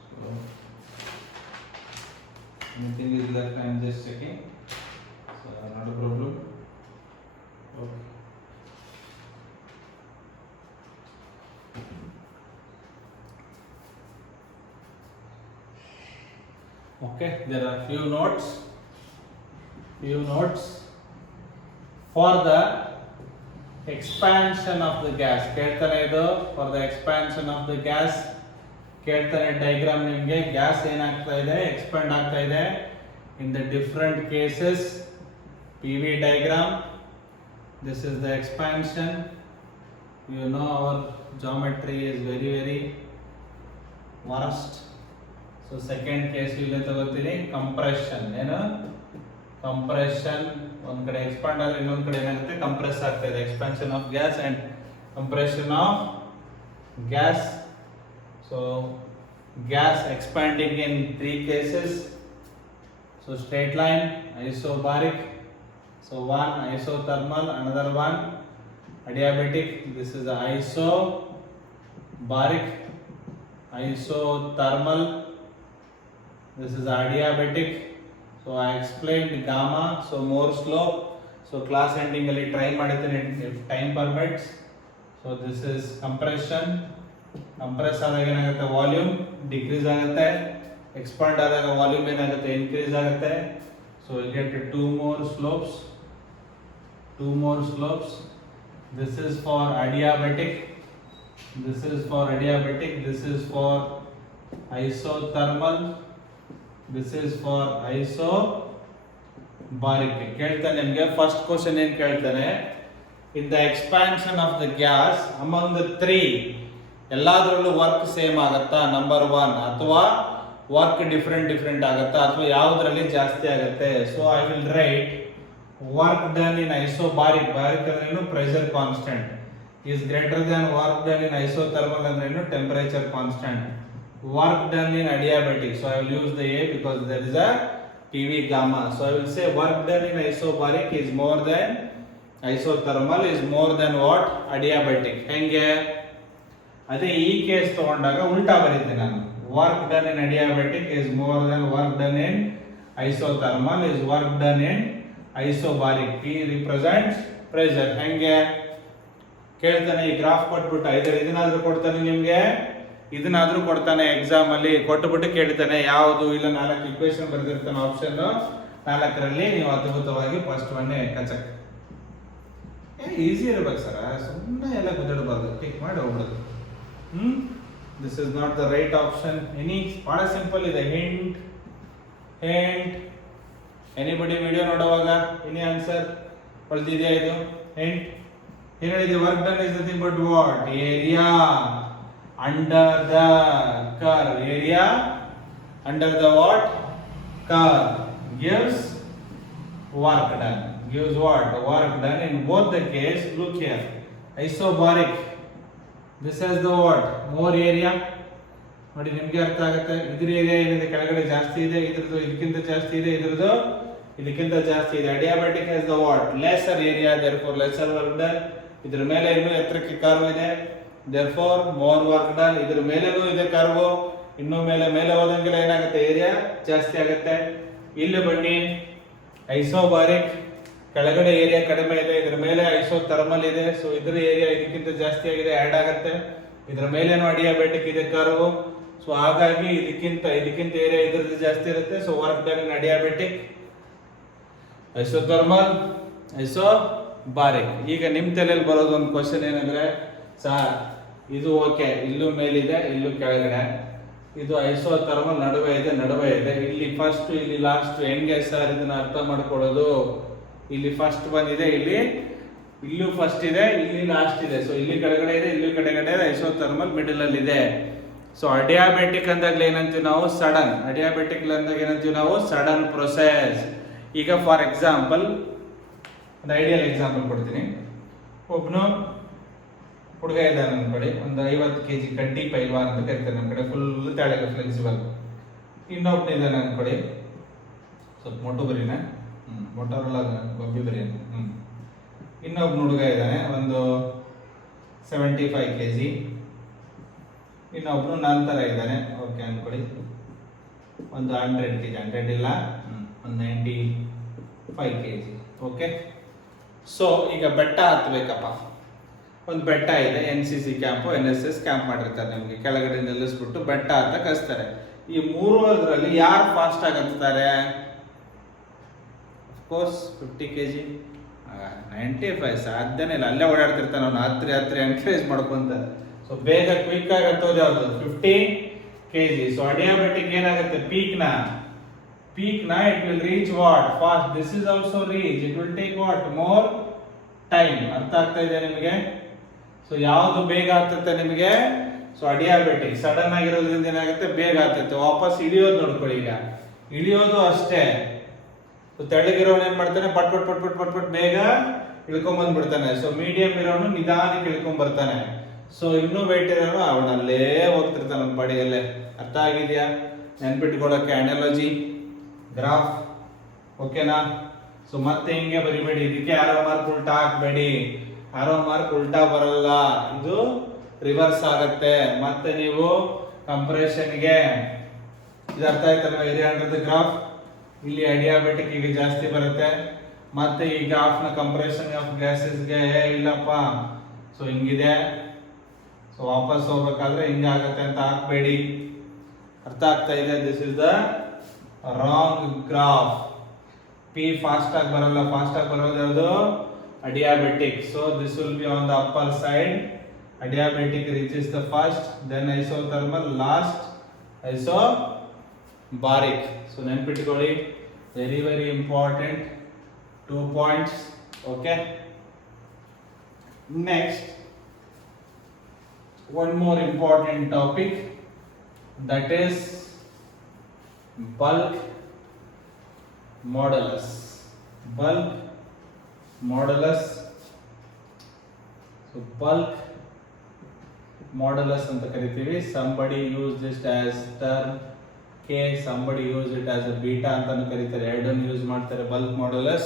So anything is left, I am just checking. So not a problem. Okay. Okay, there are few notes for the expansion of the gas. ಕೇಳ್ತಾನೆ ಇದು, for the expansion of the gas ಕೇಳ್ತಾನೆ. ಡಯಾಗ್ರಾಮ್ ನಿಮಗೆ ಗ್ಯಾಸ್ ಏನಾಗ್ತಾ ಇದೆ, ಎಕ್ಸ್ಪಾಂಡ್ ಆಗ್ತಾ ಇದೆ in the different cases. PV diagram, this is the expansion. You know our geometry is very worst. So second case ಇಲ್ಲಿ ತಗೋತೀನಿ, ಕಂಪ್ರೆಷನ್. ಏನು ಕಂಪ್ರೆಷನ್, ಒಂದ್ ಕಡೆ ಎಕ್ಸ್ಪಾಂಡ್ ಆದ್ರೆ ಇನ್ನೊಂದ್ ಕಡೆ ಏನಾಗುತ್ತೆ, ಕಂಪ್ರೆಸ್ ಆಗ್ತಾ ಇದೆ. Expansion of gas and compression of gas. So gas expanding in 3 cases. So straight line, isobaric. So one isothermal, another one adiabatic. This is isobaric, isothermal. This is adiabatic. So I explained gamma, so more slope. So class ending alli try maditene if time permits. So this is compression. Compress ಆದಾಗ ಏನಾಗುತ್ತೆ, volume decrease ಆಗುತ್ತೆ. ಎಕ್ಸ್ಪಾಂಡ್ ಆದಾಗ ವಾಲ್ಯೂಮ್ ಏನಾಗುತ್ತೆ, ಇನ್ಕ್ರೀಸ್ ಆಗುತ್ತೆ. So will get two more slopes. This is for adiabatic, this is for isothermal, this is for isobaric. ಕೇಳ್ತಾನೆ ನಿಮಗೆ first question ಏನು ಕೇಳ್ತಾನೆ, in the expansion of the gas among the 3 ಎಲ್ಲಾದ್ರಲ್ಲೂ ವರ್ಕ್ ಸೇಮ್ ಆಗುತ್ತಾ, ನಂಬರ್ 1, ಅಥವಾ work different ಆಗುತ್ತಾ, ಅಥವಾ ಯಾವುದರಲ್ಲಿ ಜಾಸ್ತಿ ಆಗುತ್ತೆ. So I will write work done in isobaric. Baric ಅಂದ್ರೆ ಏನು, pressure constant is greater than work done in isothermal ಅಂದ್ರೆ ಏನು, temperature constant. Work done in adiabatic, so I will use the a because there is a PV gamma. So I will say work done in isobaric is more than isothermal is more than what, adiabatic. ಹೆಂಗೆ, ಅದೇ ಈ ಕೇಸ್ ತಗೊಂಡಾಗ ಉಲ್ಟಾ ಬರೀತೀನಿ ನಾನು. Work done in adiabatic is more than work done in isothermal is work done in isobaric. P represents pressure. ಹೆಂಗೆ ಕೇಳ್ತಾನೆ, ಈ ಗ್ರಾಫ್ ಕೊಟ್ಬಿಟ್ಟು ಇದನ್ನಾದ್ರೂ ಕೊಡ್ತಾನೆ ನಿಮ್ಗೆ, ಇದನ್ನಾದ್ರೂ ಕೊಡ್ತಾನೆ ಎಕ್ಸಾಮ್ ಅಲ್ಲಿ ಕೊಟ್ಟುಬಿಟ್ಟು ಕೇಳ್ತಾನೆ ಯಾವುದು ಇಲ್ಲ 4 ಇಕ್ವೇಶನ್ ಬರೆದಿರ್ತಾನೆ ಆಪ್ಷನ್ 4ರಲ್ಲಿ ನೀವು ಅದ್ಭುತವಾಗಿ ಫಸ್ಟ್ ಒನ್ನೇ ಕಚಕ್. ಈಸಿ ಇರ್ಬೇಕು ಸರ್, ಸುಮ್ಮನೆ ಎಲ್ಲ ಗುದ್ದಾಡಬಾರ್ದು, ಟಿಕ್ ಮಾಡಿ ಹೋಗ್ಬಿಡೋದು. This is not the right option. Any ಬಹಳ ಸಿಂಪಲ್ ಇದೆ. ಹಿಂಟ್ ಎನಿಬಡಿ ವಿಡಿಯೋ ನೋಡುವಾಗ ಎನಿ ಆನ್ಸರ್ ಹೊಳ್ದಿದೆಯಾ ಇದು? ಹೇಳಿದ್ವಿ work done is nothing but what area under the curve. Area under the what curve gives work done. Gives what? Work done. In both the case, look here. Isobaric. This has the what? More area. ನೋಡಿ ನಿಮಗೆ ಅರ್ಥ ಆಗುತ್ತೆ. ಇದ್ರ ಏರಿಯಾ ಏನಿದೆ ಕೆಳಗಡೆ ಜಾಸ್ತಿ ಇದೆ, ಇದ್ರದ್ದು ಇದಕ್ಕಿಂತ ಜಾಸ್ತಿ ಇದೆ, ಇದ್ರದ್ದು ಇದಕ್ಕಿಂತ ಜಾಸ್ತಿ ಇದೆ. ಅಡಿಯಾಬ್ಯಾಟಿಕ್ has the what? Lesser area, therefore lesser work done. ಇದ್ರ ಮೇಲೆ ಇನ್ನೂ ಎತ್ತರಕ್ಕೆ ಕರ್ವ್ ಇದೆ, therefore more work done. ಇದ್ರ ಮೇಲೆನೂ ಇದೆ ಕರ್ವ್, ಇನ್ನೂ ಮೇಲೆ ಮೇಲೆ ಹೋದಂಗೆಲ್ಲ ಏನಾಗುತ್ತೆ ಏರಿಯಾ ಜಾಸ್ತಿ ಆಗುತ್ತೆ. ಇಲ್ಲಿ ಬನ್ನಿ, ಐಸೋಬಾರಿಕ್ ಕೆಳಗಡೆ ಏರಿಯಾ ಕಡಿಮೆ ಇದೆ, ಇದ್ರ ಮೇಲೆ ಐಸೋಥರ್ಮಲ್ ಇದೆ, ಸೊ ಇದ್ರ ಏರಿಯಾ ಇದಕ್ಕಿಂತ ಜಾಸ್ತಿ ಆಗಿದೆ, ಆಡ್ ಆಗುತ್ತೆ. ಇದ್ರ ಮೇಲೇನು ಅಡಿಯಾಬ್ಯಾಟಿಕ್ ಇದೆ ಕರ್ವ್, ಸೊ ಹಾಗಾಗಿ ಇದಕ್ಕಿಂತ ಏರಿಯಾ ಇದ್ರದ್ದು ಜಾಸ್ತಿ ಇರುತ್ತೆ. So work done in adiabatic, isothermal, isobaric. ಈಗ ನಿಮ್ ತಲೆಯಲ್ಲಿ ಬರೋದು ಒಂದು ಕ್ವಶನ್ ಏನಂದ್ರೆ, ಸರ್ ಇದು ಓಕೆ, ಇಲ್ಲೂ ಮೇಲಿದೆ ಇಲ್ಲೂ ಕೆಳಗಡೆ, ಇದು ಐಸೋಥರ್ಮಲ್ ನಡುವೆ ಇದೆ, ಇಲ್ಲಿ ಫಸ್ಟ್ ಇಲ್ಲಿ ಲಾಸ್ಟ್, ಹೆಂಗೆ ಸರ್ ಇದನ್ನ ಅರ್ಥ ಮಾಡ್ಕೊಳ್ಳೋದು? ಇಲ್ಲಿ ಫಸ್ಟ್ ಬಂದಿದೆ, ಇಲ್ಲೂ ಫಸ್ಟ್ ಇದೆ, ಇಲ್ಲಿ ಲಾಸ್ಟ್ ಇದೆ, ಸೊ ಇಲ್ಲಿ ಕೆಳಗಡೆ ಇದೆ, ಇಲ್ಲಿ ಕೆಳಗಡೆ ಇದೆ, ಐಸೋಥರ್ಮಲ್ ಮಿಡಲ್ ಅಲ್ಲಿ ಇದೆ. ಸೊ ಅಡಿಯಾಬ್ಯಾಟಿಕ್ ಅಂದಾಗಲೇ ಏನಂತೀವಿ ನಾವು? ಸಡನ್. ಅಡಿಯಾಬ್ಯಾಟಿಕ್ ಅಂದಾಗ ಏನಂತೀವಿ ನಾವು? Sudden process. ಈಗ ಫಾರ್ ಎಕ್ಸಾಂಪಲ್ ಒಂದು ಐಡಿಯಲ್ ಎಕ್ಸಾಂಪಲ್ ಕೊಡ್ತೀನಿ. ಒಬ್ನು ಹುಡುಗ ಇದ್ದಾನೆ ಅನ್ಕೊಳ್ಳಿ, ಒಂದು 50 kg ಕಡ್ಡಿ ಪೈಲ್ವಾನ್ ಅಂತ ಕರಿತಾರೆ ನಮ್ಮ ಕಡೆ, ಫುಲ್ ತೆಳಗೆ ಫ್ಲೆಕ್ಸಿಬಲ್. ಇನ್ನೊಬ್ನ ಇದ್ದಾನೆ ಅನ್ಕೊಳ್ಳಿ, ಸ್ವಲ್ಪ ಮೊಟ್ಟು ಬರೀನ, ಮೊಟ್ಟೋರಲ್ಲ ಗೊಬ್ಬಿ ಬರೀನ. ಇನ್ನೊಬ್ಬ ಹುಡುಗ ಇದ್ದಾನೆ ಒಂದು 75 kg. ಇನ್ನೊಬ್ನು ನಂತರ ಇದ್ದಾನೆ, ಓಕೆ ಅನ್ಕೊಳ್ಳಿ, ಒಂದು 100 kg, 100 ಇಲ್ಲ, ಒಂದು 95 kg. ಓಕೆ, ಸೊ ಈಗ ಬೆಟ್ಟ ಹತ್ಬೇಕಪ್ಪ. ಒಂದು ಬೆಟ್ಟ ಇದೆ, NCC ಕ್ಯಾಂಪು NSS ಕ್ಯಾಂಪ್ ಮಾಡಿರ್ತಾರೆ ನಿಮಗೆ, ಕೆಳಗಡೆ ನಿಲ್ಲಿಸ್ಬಿಟ್ಟು ಬೆಟ್ಟ ಅಂತ ಕಳಿಸ್ತಾರೆ. ಈ ಮೂರರಲ್ಲಿ ಯಾರು ಫಾಸ್ಟ್ ಆಗಿ ಹತ್ತಾರೆ? ಅಫ್ಕೋರ್ಸ್ 50 kg, 95 ಸಾಧ್ಯನೇ ಇಲ್ಲ, ಅಲ್ಲೇ ಓಡಾಡ್ತಿರ್ತಾನೆ ಅವನು, ಹತ್ರಿ ಎನ್ಕರೇಜ್ ಮಾಡ್ಕೊಂತ. ಸೊ ಬೇಗ ಕ್ವಿಕ್ ಆಗಿ ಹತ್ತೋದು ಯಾವುದು? 50 kg. ಸೊ ಅಡಿಯಾಬ್ಯಾಟಿಕ್ ಏನಾಗುತ್ತೆ? ಪೀಕ್ನ it will reach what? Fast. This is also reach, it will take what? More time. ಅರ್ಥ ಆಗ್ತಾ ಇದೆ ನಿಮಗೆ? ಸೊ ಯಾವುದು ಬೇಗ ಆಗ್ತದೆ ನಿಮಗೆ? ಸೊ ಅಡಿಯಾಬ್ಯಾಟಿಕ್. ಸಡನ್ ಆಗಿರೋದ್ರಿಂದ ಏನಾಗುತ್ತೆ? ಬೇಗ ಆಗ್ತೈತೆ. ವಾಪಸ್ ಇಳಿಯೋದು ನೋಡ್ಕೊಳ್ಳಿ, ಈಗ ಇಳಿಯೋದು ಅಷ್ಟೇ. ಸೊ ತೆಳ್ಳಗಿರೋನು ಏನ್ ಮಾಡ್ತಾನೆ? ಪಟ್ ಬೇಗ ಇಳ್ಕೊಂಡ್ ಬಂದ್ಬಿಡ್ತಾನೆ. ಸೊ ಮೀಡಿಯಂ ಇರೋನು ನಿಧಾನಕ್ಕೆ ಇಳ್ಕೊಂಡ್ ಬರ್ತಾನೆ. ಸೊ ಇನ್ನೂ ವೇಟ್ ಇರೋನು ಅವನಲ್ಲೇ ಹೋಗ್ತಿರ್ತಾನೆ ನಮ್ಮ ಪಾಡಿಯಲ್ಲೇ. ಅರ್ಥ ಆಗಿದೆಯಾ? ನೆನ್ಪಿಟ್ಕೊಳ್ಳೋಕೆ ಅನಾಲಜಿ ಗ್ರಾಫ್, ಓಕೆನಾ? ಸೊ ಮತ್ತೆ ಹಿಂಗೆ ಬರಿಬೇಡಿ, ಇದಕ್ಕೆ ಆರೋ ಮಾರ್ಕ್ ಉಲ್ಟಾ ಹಾಕ್ಬೇಡಿ. ಆರೋ ಮಾರ್ಕ್ ಉಲ್ಟಾ ಬರಲ್ಲ, ಇದು ರಿವರ್ಸ್ ಆಗತ್ತೆ. ಮತ್ತೆ ನೀವು ಕಂಪ್ರೆಷನ್ಗೆ ಇದು ಅರ್ಥ ಆಯ್ತಲ್ವ? ಏರಿಯಾ ಅಂಡರ್ ದ ಗ್ರಾಫ್, ಇಲ್ಲಿ ಅಡಿಯಾಬ್ಯಾಟಿಕ್ ಈಗ ಜಾಸ್ತಿ ಬರುತ್ತೆ. ಮತ್ತೆ ಈ ಗ್ರಾಫ್ ನ ಕಂಪ್ರೆಷನ್ ಆಫ್ ಗ್ಯಾಸಸ್ಗೆ ಇಲ್ಲಪ್ಪ, ಸೊ ಹಿಂಗಿದೆ, ಸೊ ವಾಪಸ್ ಹೋಗ್ಬೇಕಾದ್ರೆ ಹಿಂಗಾಗತ್ತೆ ಅಂತ ಹಾಕ್ಬೇಡಿ. ಅರ್ಥ ಆಗ್ತಾ ಇದೆ? This is the wrong graph. P fast ಆಗಿ ಬರಲ್ಲ, ಫಾಸ್ಟ್ ಆಗಿ ಬರೋದು ಯಾವುದು? Adiabatic. So this will be on the upper side. Adiabatic reaches the first, then isothermal, last isobaric. So ನೆನ್ಪಿಟ್ಕೊಳ್ಳಿ, very very important 2 points. Okay, next one more important topic, that is bulk modulus. Bulk modulus. So bulk modulus anta kariತೀವಿ. Somebody use this as term K, somebody use it as a beta ಅಂತಾನು ಕರೀತಾರೆ. ಎರಡನ್ನು ಯೂಸ್ ಮಾಡ್ತಾರೆ. bulk modulus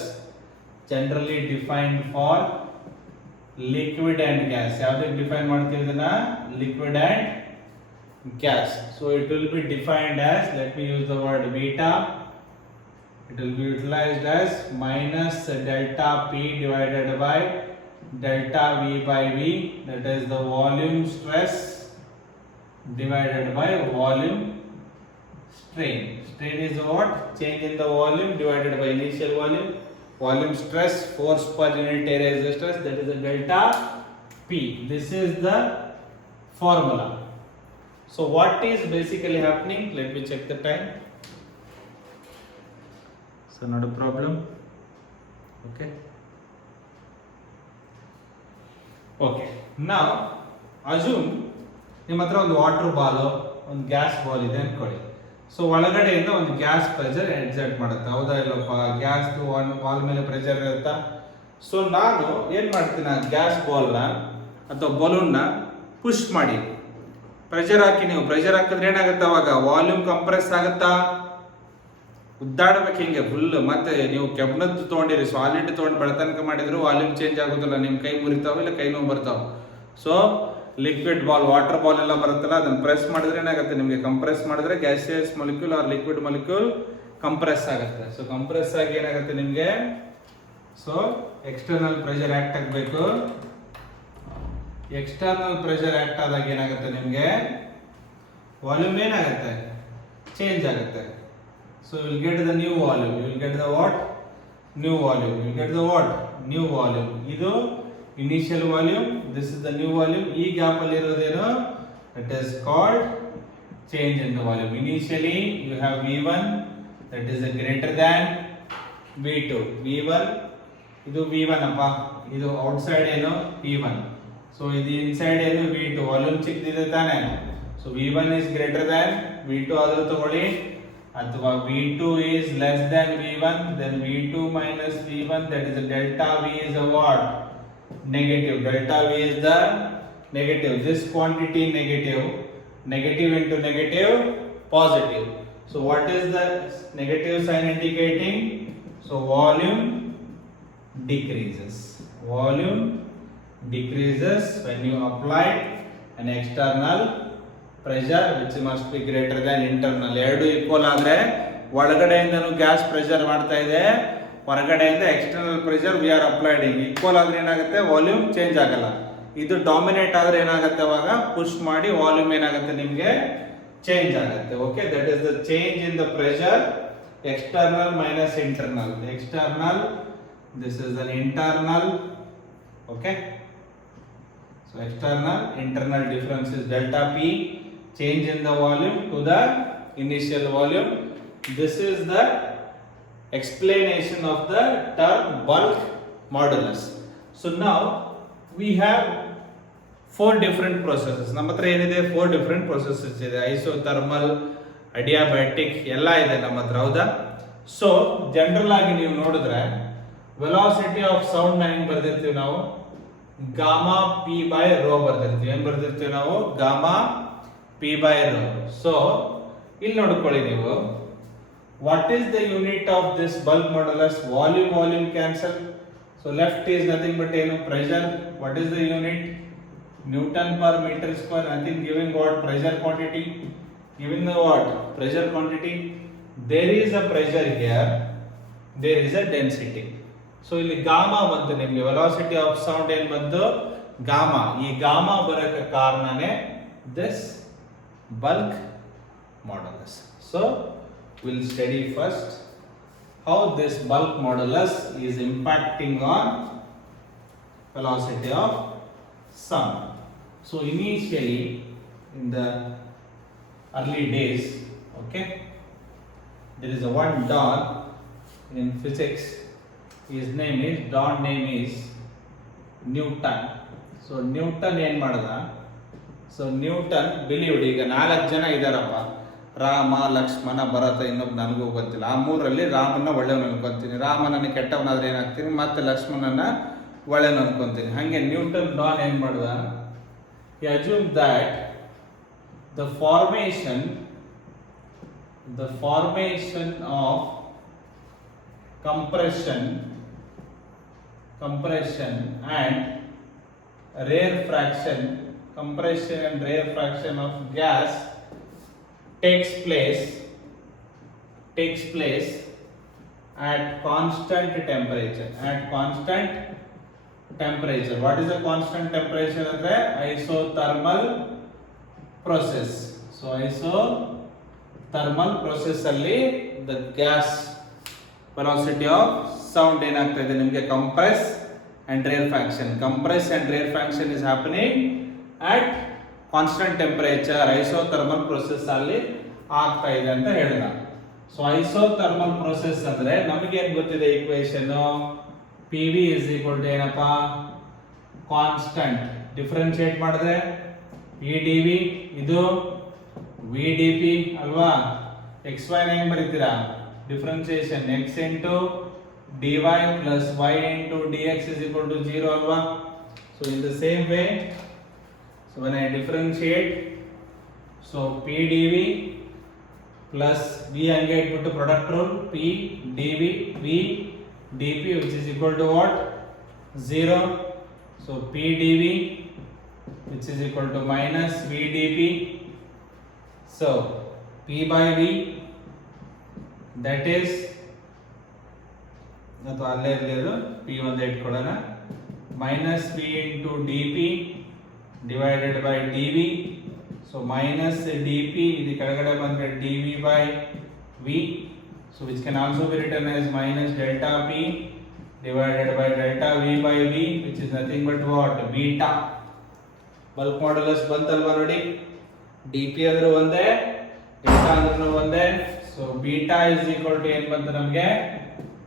generally defined for liquid and gas. ಯಾವ್ದಕ್ಕೆ ಡಿಫೈನ್ ಮಾಡ್ತೀವಿ ಇದನ್ನ? liquid and gas. So it will be defined as, let me use the word beta, it will be utilized as minus delta P divided by delta V by V, that is the volume stress divided by volume strain. Strain is what? Change in the volume divided by initial volume. Volume stress, force per unit area resistance, that is the delta P. This is the formula. So what is basically happening? Let me check the time. So not a problem. Okay. Okay, ನಾವು ಅಸ್ಯೂಮ್ ನಿಮ್ಮ ಹತ್ರ ಒಂದು water ball ಒಂದು gas ball ಇದೆ ಅನ್ಕೊಳ್ಳಿ. ಸೊ ಒಳಗಡೆಯಿಂದ ಒಂದು gas pressure exert ಮಾಡುತ್ತೆ, ಹೌದಾ ಇಲ್ಲಪ್ಪ? ಗ್ಯಾಸ್ ವಾಲ್ ಮೇಲೆ ಪ್ರೆಷರ್ ಇರುತ್ತಾ? ಸೊ ನಾನು ಏನು ಮಾಡ್ತೀನಿ, ಆ ಗ್ಯಾಸ್ ಬಾಲ್ನ ಅಥವಾ ಬಲೂನ್ನ ಪುಷ್ ಮಾಡಿ ಪ್ರೆಷರ್ ಹಾಕಿ. ನೀವು ಪ್ರೆಷರ್ ಹಾಕಿದ್ರೆ ಏನಾಗುತ್ತೆ, ಅವಾಗ ವಾಲ್ಯೂಮ್ ಕಂಪ್ರೆಸ್ ಆಗುತ್ತಾ? ಉದ್ದಾಡ್ಬೇಕು ಹಿಂಗೆ ಫುಲ್. ಮತ್ತೆ ನೀವು ಕೆಬ್ಬನದ್ದು ತೊಗೊಂಡಿರಿ, ಸಾಲಿಡ್ ತೊಗೊಂಡು ಬೆಳತನಕ ಮಾಡಿದ್ರು ವಾಲ್ಯೂಮ್ ಚೇಂಜ್ ಆಗುತ್ತಲ್ಲ, ನಿಮ್ಮ ಕೈ ಮುರಿತಾವ ಇಲ್ಲ ಕೈ ನೋವು ಬರ್ತಾವ. So liquid ball, water ball ಎಲ್ಲ ಬರುತ್ತಲ್ಲ, ಅದನ್ನು ಪ್ರೆಸ್ ಮಾಡಿದ್ರೆ ಏನಾಗುತ್ತೆ ನಿಮಗೆ, ಕಂಪ್ರೆಸ್ ಮಾಡಿದ್ರೆ gaseous molecule or liquid molecule compress ಆಗುತ್ತೆ. ಸೊ ಕಂಪ್ರೆಸ್ ಆಗಿ ಏನಾಗುತ್ತೆ ನಿಮಗೆ, ಸೊ ಎಕ್ಸ್ಟರ್ನಲ್ ಪ್ರೆಷರ್ ಆಕ್ಟ್ ಆಗಬೇಕು. ಎಕ್ಸ್ಟರ್ನಲ್ ಪ್ರೆಷರ್ ಆಕ್ಟ್ ಆದಾಗ ಏನಾಗುತ್ತೆ ನಿಮಗೆ, ವಾಲ್ಯೂಮ್ ಏನಾಗುತ್ತೆ, ಚೇಂಜ್ ಆಗುತ್ತೆ. So you will get the new volume. You will get the what? New volume. You will get the what? New volume. Idu initial volume. This is the new volume. E gap alli irodeno. It is called change in the volume. Initially you have V1, that is greater than V2. V1. Idu V1 appa. Idu outside eno P1. So idu inside eno V2. Volume chikkide tane. So V1 is greater than V2 adru tagoli. ಅಥವಾ V2 is less than V1, then V2 minus V1, that is delta V is a what? Negative. Delta V is the negative. This quantity negative. Negative into negative, positive. So what is the negative sign indicating? So volume decreases. Volume decreases when you apply an external pressure which must be greater than internal. ಎರಡು equal ಆದರೆ ಒಳಗಡೆಯಿಂದನೂ gas pressure ಮಾಡ್ತಾ ಇದೆ, ಹೊರಗಡೆಯಿಂದ external pressure we are applying. Equal ಆದರೆ ಏನಾಗುತ್ತೆ, volume change ಆಗಲ್ಲ. ಇದು ಡಾಮಿನೇಟ್ ಆದರೆ ಏನಾಗುತ್ತೆ, ಅವಾಗ ಪುಷ್ ಮಾಡಿ ವಾಲ್ಯೂಮ್ ಏನಾಗುತ್ತೆ ನಿಮಗೆ ಚೇಂಜ್ ಆಗುತ್ತೆ. Okay, that is the change in the pressure, external minus internal. External, this is an internal. Okay, so external internal difference is delta P, change in the volume to the initial volume. This is the explanation of the term bulk modulus. So now we have 4 different processes. ನಮ್ಮ ಹತ್ರ ಏನಿದೆ, 4 different processes ಇದೆ. ಐಸೋಥರ್ಮಲ್, ಅಡಿಯಾಬ್ಯಾಟಿಕ್ ಎಲ್ಲ ಇದೆ ನಮ್ಮ ಹತ್ರ, ಹೌದಾ? ಸೊ ಜನರಲ್ ಆಗಿ ನೀವು ನೋಡಿದ್ರೆ ವೆಲಾಸಿಟಿ ಆಫ್ ಸೌಂಡ್ ನ ಹೆಂಗ್ ಬರ್ದಿರ್ತೀವಿ ನಾವು, ಗಾಮಾ ಪಿ ಬೈ ರೋ ಬರ್ದಿರ್ತೀವಿ. ಏನ್ ಬರ್ದಿರ್ತೀವಿ ನಾವು, gamma P by rho. So ಇಲ್ಲಿ ನೋಡ್ಕೊಳ್ಳಿ ನೀವು, what is the unit of this bulk modulus? Volume, volume cancel. So left is nothing but ಏನು, pressure. What is the unit? Newton per metre square. Nothing giving what, pressure quantity. Giving the what, pressure quantity. There is a pressure here, there is a density. So ಇಲ್ಲಿ gamma ಬಂತು ನಿಮಗೆ, velocity of sound ಏನ್ ಬಂತು, ಗಾಮಾ. ಈ gamma ಬರಕ್ಕೆ ಕಾರಣನೇ this bulk modulus. So will study first how this bulk modulus is impacting on velocity of sound. So initially in the early days, okay, there is a one Don in physics. His name is Newton. So Newton ಏನ್ ಮಾಡ್ದ, so Newton believed, ಈಗ 4 ಜನ ಇದಾರಪ್ಪ, ರಾಮ, ಲಕ್ಷ್ಮಣ, ಭರತ, ಇನ್ನೊಬ್ಬ ನನಗೂ ಗೊತ್ತಿಲ್ಲ. ಆ 3ರಲ್ಲಿ ರಾಮನ ಒಳ್ಳೆಯವನು ಅನ್ಕೊಂತೀನಿ, ರಾಮನನ್ನ ಕೆಟ್ಟವನಾದ್ರೆ ಏನಾಗ್ತೀನಿ, ಮತ್ತೆ ಲಕ್ಷ್ಮಣನ ಒಳ್ಳೆಯವನು ಅನ್ಕೊಂತೀನಿ. ಹಾಗೆ ನ್ಯೂಟನ್ ಡಾನ್ ಏನ್ ಮಾಡ್ದ, he assumed that the formation of compression and rarefaction of gas takes place at constant temperature. What is the constant temperature? Andre isothermal process. So isothermal process alli the gas velocity of sound ಏನಾಗ್ತಾ ಇದೆ ನಿಮಗೆ, compress and rarefaction. Compress and rarefaction is happening at constant temperature. Isothermal process ಅಲ್ಲಿ ಆಗ್ತಾ ಇದೆ ಅಂತ ಹೇಳಿದ. So isothermal process ಅಂದ್ರೆ ನಮಗೆ ಏನು ಗೊತ್ತಿದೆ, equation PV is equal to ಏನಪ್ಪ, ಕಾನ್ಸ್ಟಂಟ್. ಡಿಫರೆನ್ಶಿಯೇಟ್ ಮಾಡಿದ್ರೆ ಪಿ ಡಿ ವಿ ಇದು ವಿ ಡಿ ಪಿ ಅಲ್ವಾ. ಎಕ್ಸ್ ವೈ ನ ಹೆಂಗ್ ಬರೀತೀರಾ, differentiation X into dy plus y into dx is equal to 0 alwa. So in the same way, so when I differentiate, so p dv plus v hange itbiಟ್ಟು product rule p dv v dp which is equal to what, 0. So p dv which is equal to minus v dp. So p by v, that is ಅಥವಾ ಅಲ್ಲೇ ಇರಲಿ ಅದು P ಒಂದೇ ಇಟ್ಕೊಳ್ಳೋಣ, minus V into D P divided by D V. So minus D P ಇದು ಕೆಳಗಡೆ ಬಂದರೆ D V by V. So which can also be return as minus delta P divided by delta V by V which is nothing but what, beta. Bulk modulus ಬಂತಲ್ವಾ ನೋಡಿ, D P ಅಂದ್ರೆ ಒಂದೇ, delta ಅಂದ್ರೆ ಒಂದೇ. So beta is equal to ಏನು ಬಂತು ನಮಗೆ,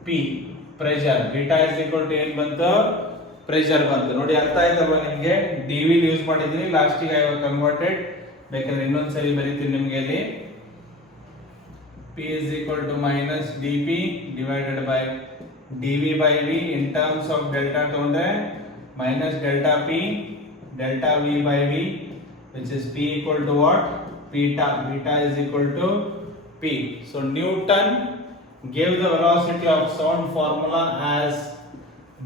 P pressure. Beta is equal to ಏನು ಬಂತು, ಪ್ರೆಷರ್ ಬಂತು. ನೋಡಿ ಅರ್ಥ ಆಯ್ತಲ್ವಾ ನಿಮಗೆ, ಡಿ ವಿ ಯೂಸ್ ಮಾಡಿದ್ರಿ, ಲಾಸ್ಟಿಗೆ ಐ ಕನ್ವರ್ಟೆಡ್. ಬೇಕಾದ್ರೆ ಇನ್ನೊಂದ್ಸರಿ ಬರೀತೀನಿ ನಿಮಗೆ ಇಲ್ಲಿ, P is equal to minus D P divided by D V by V. In terms of delta ತಗೊಂಡ್ರೆ minus delta P delta V by V which is P equal to what, beta. Beta is equal to P. So Newton gave the velocity of sound formula as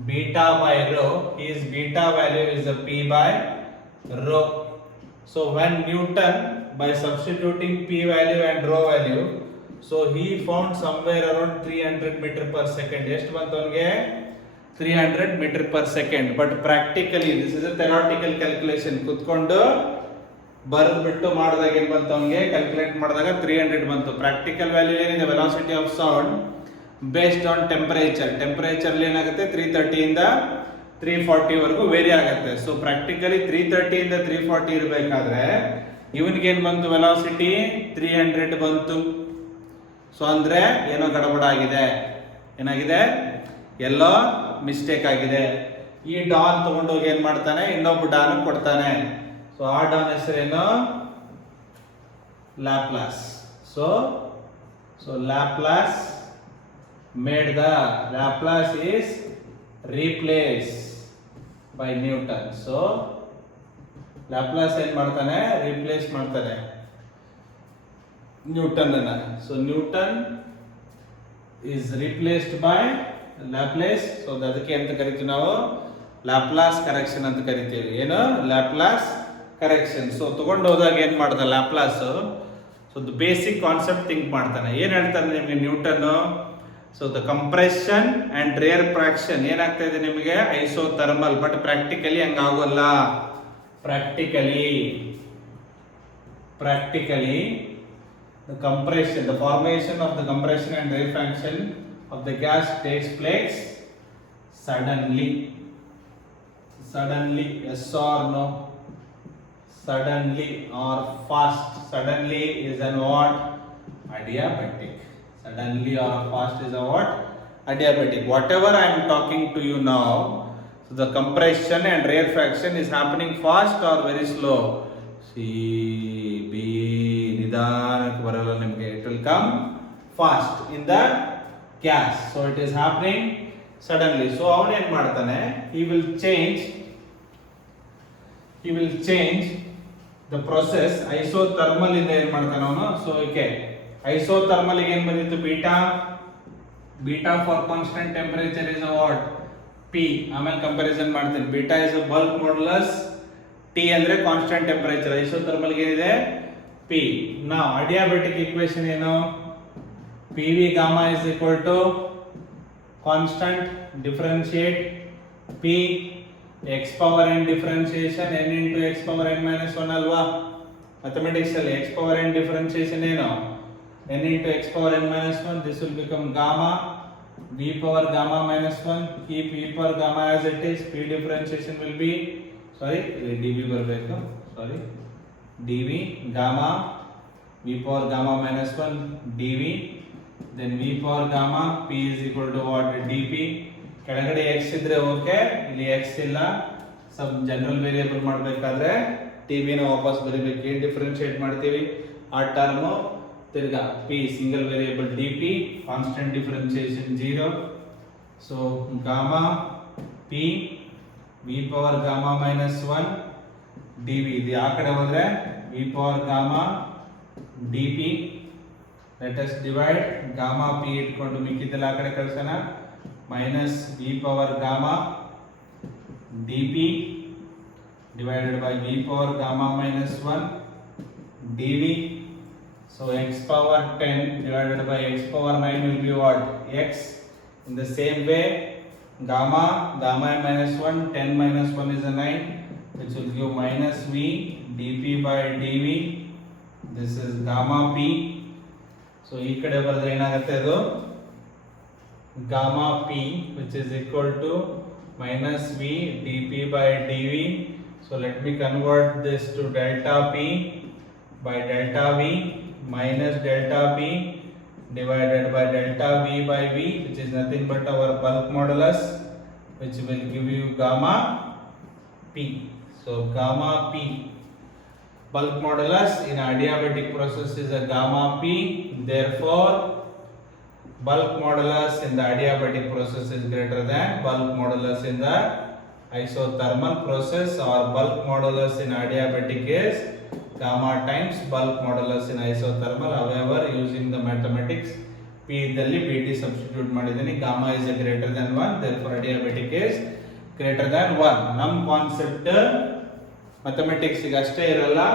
beta by rho. His beta value is the p by rho. So when Newton, by substituting p value and rho value, so he found somewhere around 300 meter per second. ಎಷ್ಟು ಬಂತು ಅವನಿಗೆ, 300 meter per second. But practically this is a theoretical calculation. ಕುತ್ಕೊಂಡು ಬರೆದ್ಬಿಟ್ಟು ಮಾಡಿದಾಗ ಏನು ಬಂತು ಅವನಿಗೆ, ಕ್ಯಾಲ್ಕುಲೇಟ್ ಮಾಡಿದಾಗ 300 ಬಂತು. ಪ್ರಾಕ್ಟಿಕಲ್ ವ್ಯಾಲ್ಯೂ ಏನಿದೆ, velocity of sound based on temperature. Temperature ಏನಾಗುತ್ತೆ 330 ಇಂದ 340 ವರೆಗೂ ವೇರಿ ಆಗುತ್ತೆ. ಸೊ ಪ್ರಾಕ್ಟಿಕಲಿ 330 ಇಂದ 340 ಇರಬೇಕಾದ್ರೆ ಇವನಿಗೆ ಏನು ಬಂತು, ವೆಲಾಸಿಟಿ 300 ಬಂತು. ಸೊ ಅಂದ್ರೆ ಏನೋ ಗಡಬಡ ಆಗಿದೆ, ಏನಾಗಿದೆ, ಎಲ್ಲೋ ಮಿಸ್ಟೇಕ್ ಆಗಿದೆ. ಈ ಡಾನ್ ತಗೊಂಡೋಗಿ ಏನ್ ಮಾಡ್ತಾನೆ, ಇನ್ನೊಬ್ಬ ಡಾನ್ ಕೊಡ್ತಾನೆ. ಸೊ ಆ ಡಾನ್ ಹೆಸರೇನು, Laplace. So Laplace made the, Laplace is replace by Newton. So Laplace ಏನ್ ಮಾಡ್ತಾನೆ, ರೀಪ್ಲೇಸ್ ಮಾಡ್ತಾನೆ ನ್ಯೂಟನ್ ಅನ್ನ. So Newton is replaced by Laplace. So ಅದಕ್ಕೆ ಅಂತ ಕರಿತೀವಿ ನಾವು, ಲ್ಯಾಪ್ಲಾಸ್ ಕರೆಕ್ಷನ್ ಅಂತ ಕರಿತೀವಿ. ಏನು, ಲ್ಯಾಪ್ಲಾಸ್ ಕರೆಕ್ಷನ್. ಸೊ ತಗೊಂಡು ಹೋದಾಗ ಏನ್ ಮಾಡ್ದ Laplace, so the basic concept think ಮಾಡ್ತಾನೆ. ಏನ್ ಹೇಳ್ತಾನೆ ನಿಮಗೆ Newton, so the compression and rarefaction ಏನಾಗ್ತಾ ಇದೆ ನಿಮಗೆ, ಐಸೋಥರ್ಮಲ್. ಬಟ್ ಪ್ರಾಕ್ಟಿಕಲಿ ಹಂಗಾಗೋಲ್ಲ. Practically the compression, the formation of the compression and rarefaction of the gas takes place suddenly. Yes or no? Suddenly or fast. Suddenly is an what, adiabatic. Suddenly or fast is a what, adiabatic. Whatever I am talking to you now, so the compression and rarefaction is happening fast or very slow. ನಿಧಾನಕ್ಕೆ ಬರಲ್ಲ ನಿಮಗೆ, it will come fast in the gas. So it is happening suddenly. So ಅವನು ಏನು ಮಾಡ್ತಾನೆ, he will change the process. Isothermal ಇಂದ ಏನು ಮಾಡ್ತಾನೆ ಅವನು. ಸೊ ಓಕೆ, ಐಸೋಥರ್ಮಲ್ ಗೆ ಏನು ಬಂದಿತ್ತು, beta for constant temperature is what, P. ಆಮೇಲೆ ಕಂಪ್ಯಾರಿಸನ್ ಮಾಡ್ತೀನಿ. Beta is a bulk modulus, T ಅಂದ್ರೆ ಕಾನ್ಸ್ಟೆಂಟ್ ಟೆಂಪರೇಚರ್. ಐಸೋಥರ್ಮಲ್ ಗೆ ಏನಿದೆ, ಪಿ. ನಾವು ಅಡಿಯಾಬೆಟಿಕ್ ಈಕ್ವೇಶನ್ ಏನು, P V gamma is equal to constant differentiate P x power n differentiation n into x power n minus 1 ಅಲ್ವಾ. ಮ್ಯಾಥಮೆಟಿಕ್ಸ್ ಅಲ್ಲಿ x power n differentiation ಏನು, n into x power n minus 1. this will become gamma v power gamma minus 1. keep v power gamma as it is. p differentiation will be, sorry dv ಬರಬೇಕು, sorry dv gamma v power gamma minus 1 dv, then v power gamma p is equal to what, dp. ಕೆಳಗಡೆ x ಇದ್ರೆ okay, ಇಲ್ಲಿ x ಇಲ್ಲ. Some general variable ಮಾಡಬೇಕಾದ್ರೆ T ವಿನ ವಾಪಸ್ ಬರೀಬೇಕು. ಏನು ಡಿಫ್ರೆನ್ಶಿಯೇಟ್ ಮಾಡ್ತೀವಿ ಆ ಟರ್ಮು ತಿರ್ಗಾ P single variable D P constant differentiation 0. So gamma P V power gamma minus 1 D V. ಇದು ಆ ಕಡೆ ಹೋದ್ರೆ V power gamma D P. Let us divide gamma P ಇಟ್ಕೊಂಡು ಮಿಕ್ಕಿದ್ದೆಲ್ಲ ಆ ಕಡೆ ಕಳ್ಸೋಣ. Minus V power gamma D P divided by v power gamma minus 1 dv. So x power 10 divided by x power 9 will be what? X. In the same way, gamma minus 1, 10 minus 1 is a 9, which will give minus v dp by dv. This is gamma p. So ಈ ಕಡೆ ಬರೆದ್ರೆ ಏನಾಗುತ್ತೆ ಅದು gamma p which is equal to minus v dp by dv. So let me convert this to delta p by delta v minus delta p divided by delta v by v, which is nothing but our bulk modulus, which will give you gamma p. So gamma p bulk modulus in adiabatic process is a gamma p. Therefore bulk modulus in the adiabatic process is greater than bulk modulus in the isothermal process, or bulk modulus in adiabatic is gamma times bulk modulus in isothermal. However, using the mathematics p idalli pt substitute madidini, gamma is a greater than 1, therefore adiabatic is greater than 1. Nam concept mathematics ige ashte iralla.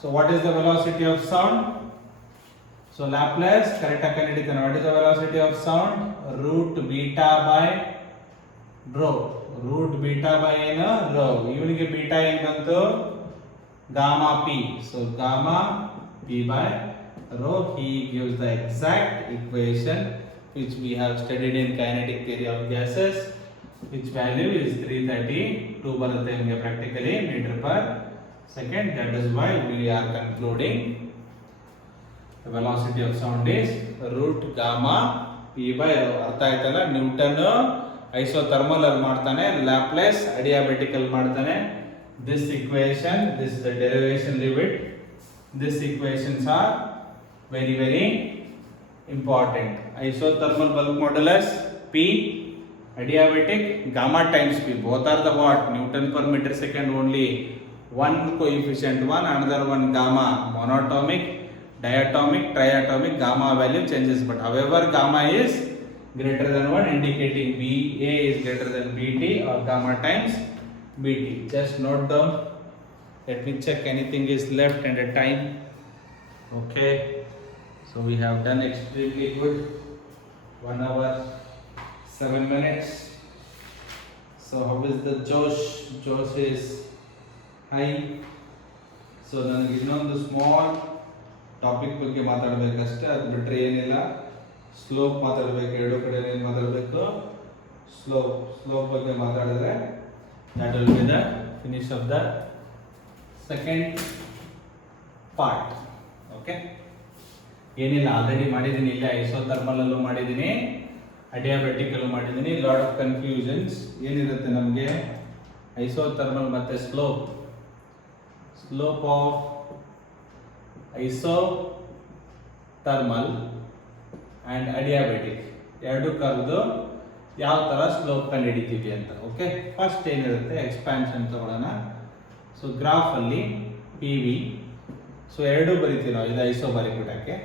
So what is the velocity of sound? So Laplace correct ಆಗಿ ಕಂಡುಹಿಡಿತಾನೆ. What is the velocity of sound? Root beta by rho. Root beta by ಏನು rho. ಇವನಿಗೆ beta ಏನು ಬಂತು? Gamma p. So gamma p by rho. He gives the exact equation which we have studied in kinetic theory of gases, which value is 332 ಬರುತ್ತೆ ನಿಮಗೆ practically meter per second. That is why we are concluding the velocity of sound is root gamma p by rho. ಅರ್ಥ ಆಯ್ತಲ್ಲ? Newton isothermal ಅಲ್ಲಿ ಮಾಡ್ತಾನೆ, ಲ್ಯಾಪ್ಲೇಸ್ ಅಡಿಯಾಬೆಟಿಕ್ ಅಲ್ಲಿ ಮಾಡ್ತಾನೆ. This equation, this is the derivation, leave it. These equations are very very important. Isothermal bulk modulus p, adiabatic gamma times p, both are the what? Newton per meter second only. One coefficient 1, another one gamma, monatomic, diatomic, triatomic, gamma value changes, but however gamma is greater than 1, indicating VA is greater than BT, or gamma times BT. Just note down. Let me check anything is left and a time. Okay, so we have done extremely good. 1 hour 7 minutes. So how is the Josh? Josh is high. So ನನಗೆ ಇನ್ನೊಂದು small topic ಬಗ್ಗೆ ಮಾತಾಡಬೇಕಷ್ಟೇ, ಅದು ಬಿಟ್ಟರೆ ಏನಿಲ್ಲ. ಸ್ಲೋಪ್ ಮಾತಾಡಬೇಕು, ಎರಡು ಕಡೆ ಏನು ಮಾತಾಡಬೇಕು? ಸ್ಲೋಪ್ ಬಗ್ಗೆ ಮಾತಾಡಿದ್ರೆ that will be the finish of the second part. Okay, ಏನಿಲ್ಲ, ಆಲ್ರೆಡಿ ಮಾಡಿದ್ದೀನಿ, ಇಲ್ಲ ಐಸೋಥರ್ಮಲ್ ಅಲ್ಲೂ ಮಾಡಿದ್ದೀನಿ, ಅಡಿಯಾಬೆಟಿಕ್ ಅಲ್ಲೂ ಮಾಡಿದ್ದೀನಿ. ಲಾಟ್ ಆಫ್ ಕನ್ಫ್ಯೂಷನ್ಸ್ ಏನಿರುತ್ತೆ ನಮಗೆ ಐಸೋಥರ್ಮಲ್ ಮತ್ತೆ ಸ್ಲೋಪ್ ಆಫ್ ಐಸೋಥರ್ಮಲ್ ಅಂಡ್ ಅಡಿಯಾಬೆಟಿಕ್ ಎರಡು ಕರೆದು ಯಾವ ಥರ ಸ್ಲೋಪ್ ಕಂಡು ಹಿಡಿತೀವಿ ಅಂತ. ಓಕೆ, ಫಸ್ಟ್ ಏನಿರುತ್ತೆ ಎಕ್ಸ್ಪ್ಯಾನ್ಷನ್ ತಗೊಳ್ಳೋಣ. ಸೊ ಗ್ರಾಫಲ್ಲಿ ಪಿ ವಿ, ಸೊ ಎರಡು ಬರಿತೀವಿ ನಾವು, ಇದು ಐಸೋ ಬರಿಬಿಟ್ಟಕ್ಕೆ.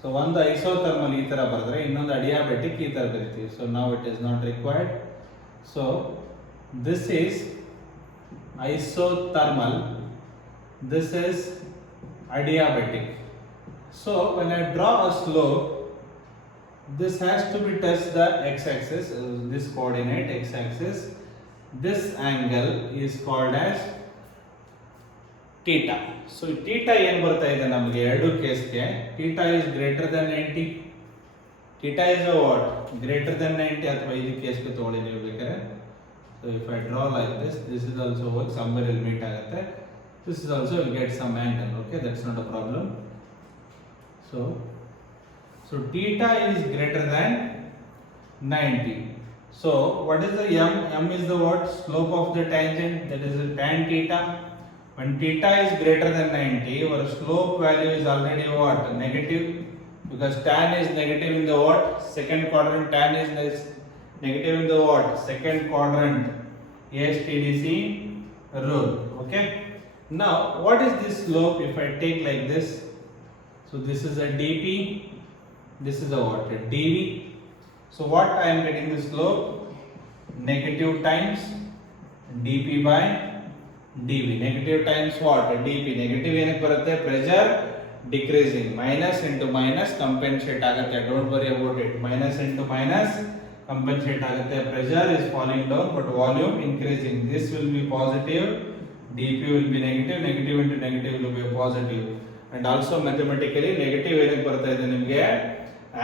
ಸೊ ಒಂದು ಐಸೋಥರ್ಮಲ್ ಈ ಥರ ಬರೆದ್ರೆ ಇನ್ನೊಂದು ಅಡಿಯಾಬೆಟಿಕ್ ಈ ಥರ ಬರಿತೀವಿ. ಸೊ ನಾವು it is not required. So this is isothermal, this is adiabatic. So when I draw a slope, this has to be touch the x-axis, this coordinate x-axis. This angle is called as theta. So theta ಏನು ಬರ್ತಾ ಇದೆ ನಮಗೆ ಎರಡು ಕೇಸ್ಗೆ? theta is greater than 90. theta is a what? Greater than 90, ಅಥವಾ ಇದು ಕೇಸ್ಗೆ ತಗೊಳ್ಳಿ ನೀವು ಬೇಕಾದ್ರೆ. So if I draw like this, this is also work, somewhere will meet ಆಗುತ್ತೆ. This is also will get some angle. Okay, that's not a problem. So theta is greater than 90. So what is the m? M is the what? Slope of the tangent, that is the tan theta. When theta is greater than 90, our slope value is already what? Negative, because tan is negative in the what? Second quadrant. Tan is negative in the what? Second quadrant. ASTDC rule. Okay. Now what is this slope if I take like this? So this is a dp, this is a what? A dv. So what I am getting the slope? Negative times dp by dv. Negative times what? dp. Negative ಏನಕ್ಕೆ ಬರುತ್ತೆ? Pressure decreasing. Minus into minus compensate ಆಗುತ್ತೆ. Don't worry about it. Minus into minus compensate ಆಗುತ್ತೆ. Pressure is falling down but volume increasing. This will be positive. dp will be negative. Negative into negative will be positive. And also mathematically negative ಏನಕ್ಕೆ ಬರ್ತಾ ಇದೆ ನಿಮಗೆ?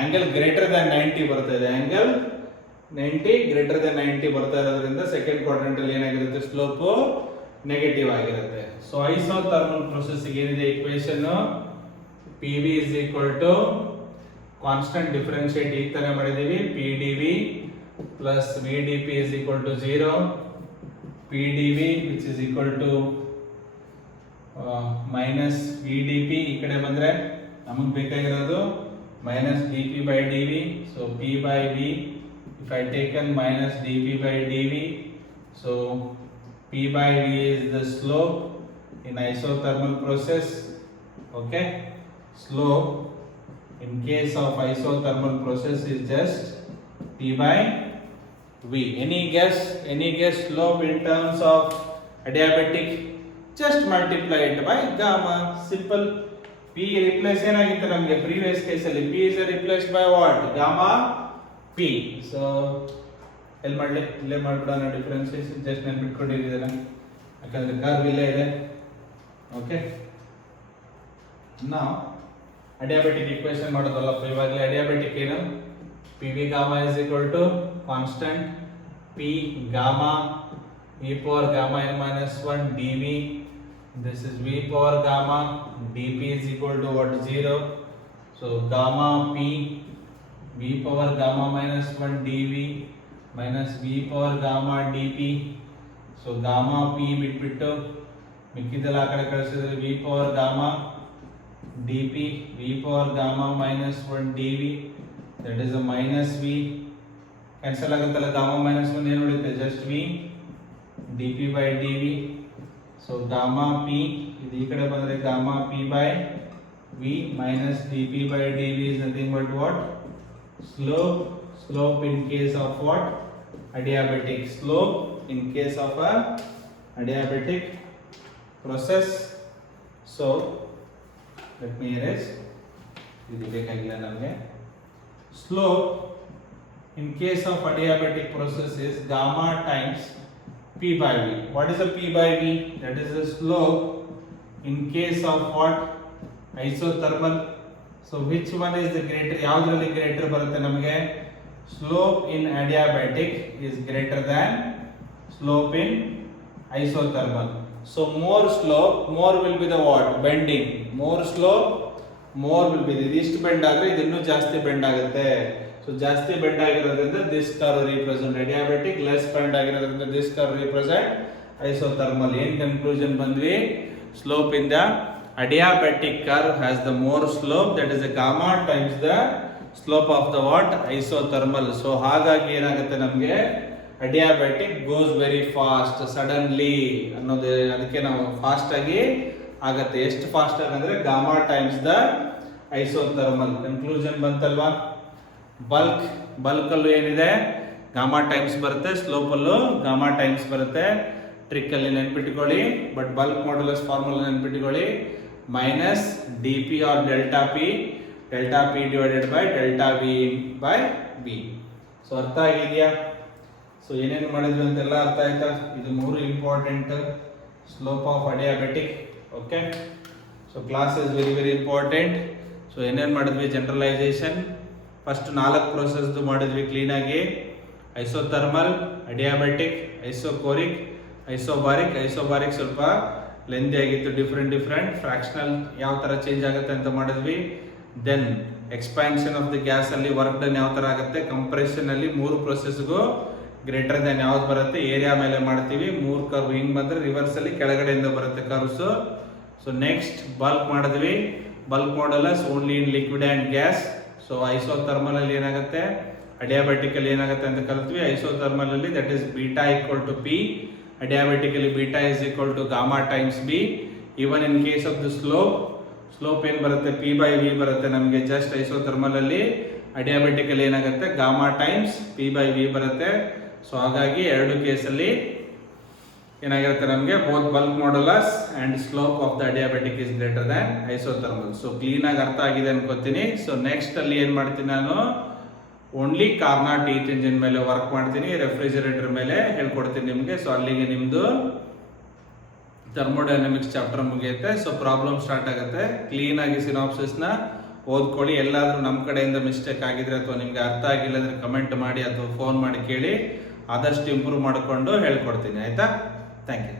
Angle greater than 90 ಬರ್ತಾ ಇದೆ. Angle 90 greater than 90 ಬರ್ತಾ ಇರೋದ್ರಿಂದ second quadrant ಅಲ್ಲಿ ಏನಾಗಿರುತ್ತೆ? ಸ್ಲೋಪ್ ನೆಗೆಟಿವ್ ಆಗಿರುತ್ತೆ. ಸೊ ಐಸೋಥರ್ಮಲ್ ಪ್ರೊಸೆಸ್ ಗೆ ಏನಿದೆ equation? PV is equal to constant differentiate ಈ ತರ ಮಾಡಿದೀವಿ. PdV plus VdP is equal to 0. PdV which is equal to minus VdP. ಈ ಕಡೆ ಬಂದ್ರೆ ನಮಗೆ ಬೇಕಾಗಿರೋದು minus dp by dv. So p by v, if I taken minus dp by dv, so p by v is the slope in isothermal process. Okay, slope in case of isothermal process is just p by v. Any guess slope in terms of adiabatic? Just multiply it by gamma. Simple. P replace ಏನಾಗಿತ್ತು ನಮಗೆ previous case ಅಲ್ಲಿ? P is replaced by what? Gamma P. So ಎಲ್ಲಿ ಮಾಡಲಿ? ಇಲ್ಲೇ ಮಾಡ್ಬಿಡೋಣ. Differentiation just ನಾನು ಬಿಟ್ಕೊಂಡಿದ್ದೀರ ಯಾಕಂದ್ರೆ ಕರ್ವ್ ಇಲ್ಲೇ ಇದೆ. ಓಕೆ, ನಾವು ಅಡಿಯಾಬೆಟಿಕ್ ಇಕ್ವೇಶನ್ ಮಾಡೋದಲ್ಲ ಇವಾಗಲೇ. ಅಡಿಯಾಬೆಟಿಕ್ ಏನು? PV gamma is equal to constant P gamma e power gamma n minus 1 dV. This is v power gamma. dp is equal to what? 0. So gamma p v power gamma minus 1 dv minus v power gamma dp. So gamma p ಬಿಟ್ಬಿಟ್ಟು ಮಿಕ್ಕಿದೆಲ್ಲ ಆ ಕಡೆ ಕಳಿಸಿದ್ರೆ v power gamma dp v power gamma minus 1 dv, that is a minus v. Cancel ಆಗುತ್ತಲ್ಲ, gamma minus 1 ಏನು ಉಳಿಯುತ್ತೆ? just v dp by dv. So gamma p ಇದು ಈ ಕಡೆ ಬಂದ್ರೆ gamma p by v minus dp by dv is nothing but what? Slope in case of what? Adiabatic. Slope in case of a adiabatic process. So let me erase. ಇದು ಬೇಕಾಗಿಲ್ಲ ನಮಗೆ. Slope in case of adiabatic process is gamma times P by V. What is the P by V? That is the slope in case of what? Isothermal. So which one is the greater? ಯಾವ್ದ್ರಲ್ಲಿ greater ಬರುತ್ತೆ ನಮಗೆ? Slope in adiabatic is greater than slope in isothermal. So more slope, more will be the what? Bending. More slope, more will be the ಇಷ್ಟು ಬೆಂಡ್ ಆದ್ರೆ ಇದು ಇನ್ನೂ ಜಾಸ್ತಿ ಬೆಂಡ್ ಆಗುತ್ತೆ. So ಜಾಸ್ತಿ ಬೆಂಡ್ ಆಗಿರೋದ್ರಿಂದ this curve represent adiabatic, less bend ಆಗಿರೋದ್ರಿಂದ this curve represent isothermal. ಏನ್ ಕನ್ಕ್ಲೂಷನ್ ಬಂದ್ವಿ? Slope in the adiabatic curve has the more slope, that is the gamma times the slope of the what? Isothermal. So ಹಾಗಾಗಿ ಏನಾಗುತ್ತೆ ನಮಗೆ? adiabatic goes very fast suddenly ಅನ್ನೋದು, ಅದಕ್ಕೆ ನಾವು ಫಾಸ್ಟ್ ಆಗಿ ಆಗುತ್ತೆ. ಎಷ್ಟು ಫಾಸ್ಟ್ ಅಂದ್ರೆ gamma times the isothermal. Conclusion ಬಂತಲ್ವಾ? ಬಲ್ಕ್ ಅಲ್ಲೂ ಏನಿದೆ? ಗಾಮಾ ಟೈಮ್ಸ್ ಬರುತ್ತೆ, ಸ್ಲೋಪ್ ಅಲ್ಲೂ ಗಾಮಾ ಟೈಮ್ಸ್ ಬರುತ್ತೆ. ಟ್ರಿಕ್ ಅಲ್ಲಿ ನೆನ್ಪಿಟ್ಕೊಳ್ಳಿ. ಬಟ್ ಬಲ್ಕ್ ಮಾಡ್ಯುಲಸ್ ಫಾರ್ಮುಲಾ ನೆನ್ಪಿಟ್ಕೊಳ್ಳಿ. Minus D P or delta P divided by delta V by B. So ಅರ್ಥ ಆಗಿದೆಯಾ? ಸೊ ಏನೇನು ಮಾಡಿದ್ವಿ ಅಂತೆಲ್ಲ ಅರ್ಥ ಆಯ್ತಾ? ಇದು ಮೂರು important. Slope of adiabatic. Okay, so class is very very important. So ಏನೇನು ಮಾಡಿದ್ವಿ? ಜನರಲೈಸೇಷನ್ ಫಸ್ಟ್ 4 ಪ್ರೋಸೆಸ್ ಮಾಡಿದ್ವಿ ಕ್ಲೀನ್ ಆಗಿ. ಐಸೋಥರ್ಮಲ್, ಅಡಿಯಾಬೆಟಿಕ್, ಐಸೋಕೋರಿಕ್, ಐಸೋಬಾರಿಕ್ ಸ್ವಲ್ಪ ಲೆಂದಿ ಆಗಿತ್ತು. ಡಿಫ್ರೆಂಟ್ ಫ್ರಾಕ್ಷನಲ್ ಯಾವ ತರ ಚೇಂಜ್ ಆಗುತ್ತೆ ಅಂತ ಮಾಡಿದ್ವಿ. Then expansion of the gas ಅಲ್ಲಿ ವರ್ಕ್ ಡನ್ ಯಾವ ತರ ಆಗುತ್ತೆ, ಕಂಪ್ರೆಷನ್ ಅಲ್ಲಿ 3 ಪ್ರೊಸೆಸ್ಗೂ ಗ್ರೇಟರ್ ದನ್ ಯಾವ್ದು ಬರುತ್ತೆ, ಏರಿಯಾ ಮೇಲೆ ಮಾಡ್ತೀವಿ. 3 ಕರ್ವ್ ಹಿಂಗ್ ಬಂದ್ರೆ ರಿವರ್ಸ್ ಅಲ್ಲಿ ಕೆಳಗಡೆಯಿಂದ ಬರುತ್ತೆ ಕರ್ವ್ಸ್. ಸೊ ನೆಕ್ಸ್ಟ್ ಬಲ್ಕ್ ಮಾಡಿದ್ವಿ, bulk modulus only in liquid and gas. So isothermal ಅಲ್ಲಿ ಏನಾಗುತ್ತೆ, ಅಡಿಯಾಬೆಟಿಕಲ್ ಏನಾಗುತ್ತೆ ಅಂತ ಕಲ್ತ್ವಿ. ಐಸೋಥರ್ಮಲ್ ಅಲ್ಲಿ that is beta equal to P, adiabatically beta is equal to gamma times B. Even in case of the slope ಏನ್ ಬರುತ್ತೆ, P by V ಬರುತ್ತೆ ನಮಗೆ ಜಸ್ಟ್ ಐಸೋಥರ್ಮಲ್ ಅಲ್ಲಿ. ಅಡಿಯಾಬೆಟಿಕಲ್ ಏನಾಗುತ್ತೆ, gamma times P by V ಬರುತ್ತೆ. So ಹಾಗಾಗಿ ಎರಡು ಕೇಸಲ್ಲಿ ಏನಾಗಿರುತ್ತೆ ನಮಗೆ both bulk modulus and slope of the adiabatic is greater than isothermal. So clean ಆಗಿ ಅರ್ಥ ಆಗಿದೆ ಅನ್ಕೋತೀನಿ. ಸೊ ನೆಕ್ಸ್ಟ್ ಅಲ್ಲಿ ಏನ್ ಮಾಡ್ತೀನಿ ನಾನು, ಓನ್ಲಿ ಕಾರ್ನಾಟ್ ಹೀಟ್ ಇಂಜಿನ್ ಮೇಲೆ ವರ್ಕ್ ಮಾಡ್ತೀನಿ, ರೆಫ್ರಿಜರೇಟರ್ ಮೇಲೆ ಹೇಳ್ಕೊಡ್ತೀನಿ ನಿಮಗೆ. ಸೊ ಅಲ್ಲಿಗೆ ನಿಮ್ದು ಥರ್ಮೋಡೈನಮಿಕ್ಸ್ ಚಾಪ್ಟರ್ ಮುಗಿಯುತ್ತೆ. ಸೊ ಪ್ರಾಬ್ಲಮ್ ಸ್ಟಾರ್ಟ್ ಆಗುತ್ತೆ. ಕ್ಲೀನ್ ಆಗಿ ಸಿನಾಪ್ಸಿಸ್ ನ ಓದ್ಕೊಳ್ಳಿ. ಎಲ್ಲಾದ್ರೂ ನಮ್ಮ ಕಡೆಯಿಂದ ಮಿಸ್ಟೇಕ್ ಆಗಿದ್ರೆ ಅಥವಾ ನಿಮ್ಗೆ ಅರ್ಥ ಆಗಿಲ್ಲ ಅಂದ್ರೆ ಕಮೆಂಟ್ ಮಾಡಿ ಅಥವಾ ಫೋನ್ ಮಾಡಿ ಕೇಳಿ, ಆದಷ್ಟು ಇಂಪ್ರೂವ್ ಮಾಡಿಕೊಂಡು ಹೇಳ್ಕೊಡ್ತೀನಿ. ಆಯ್ತಾ? Thank you.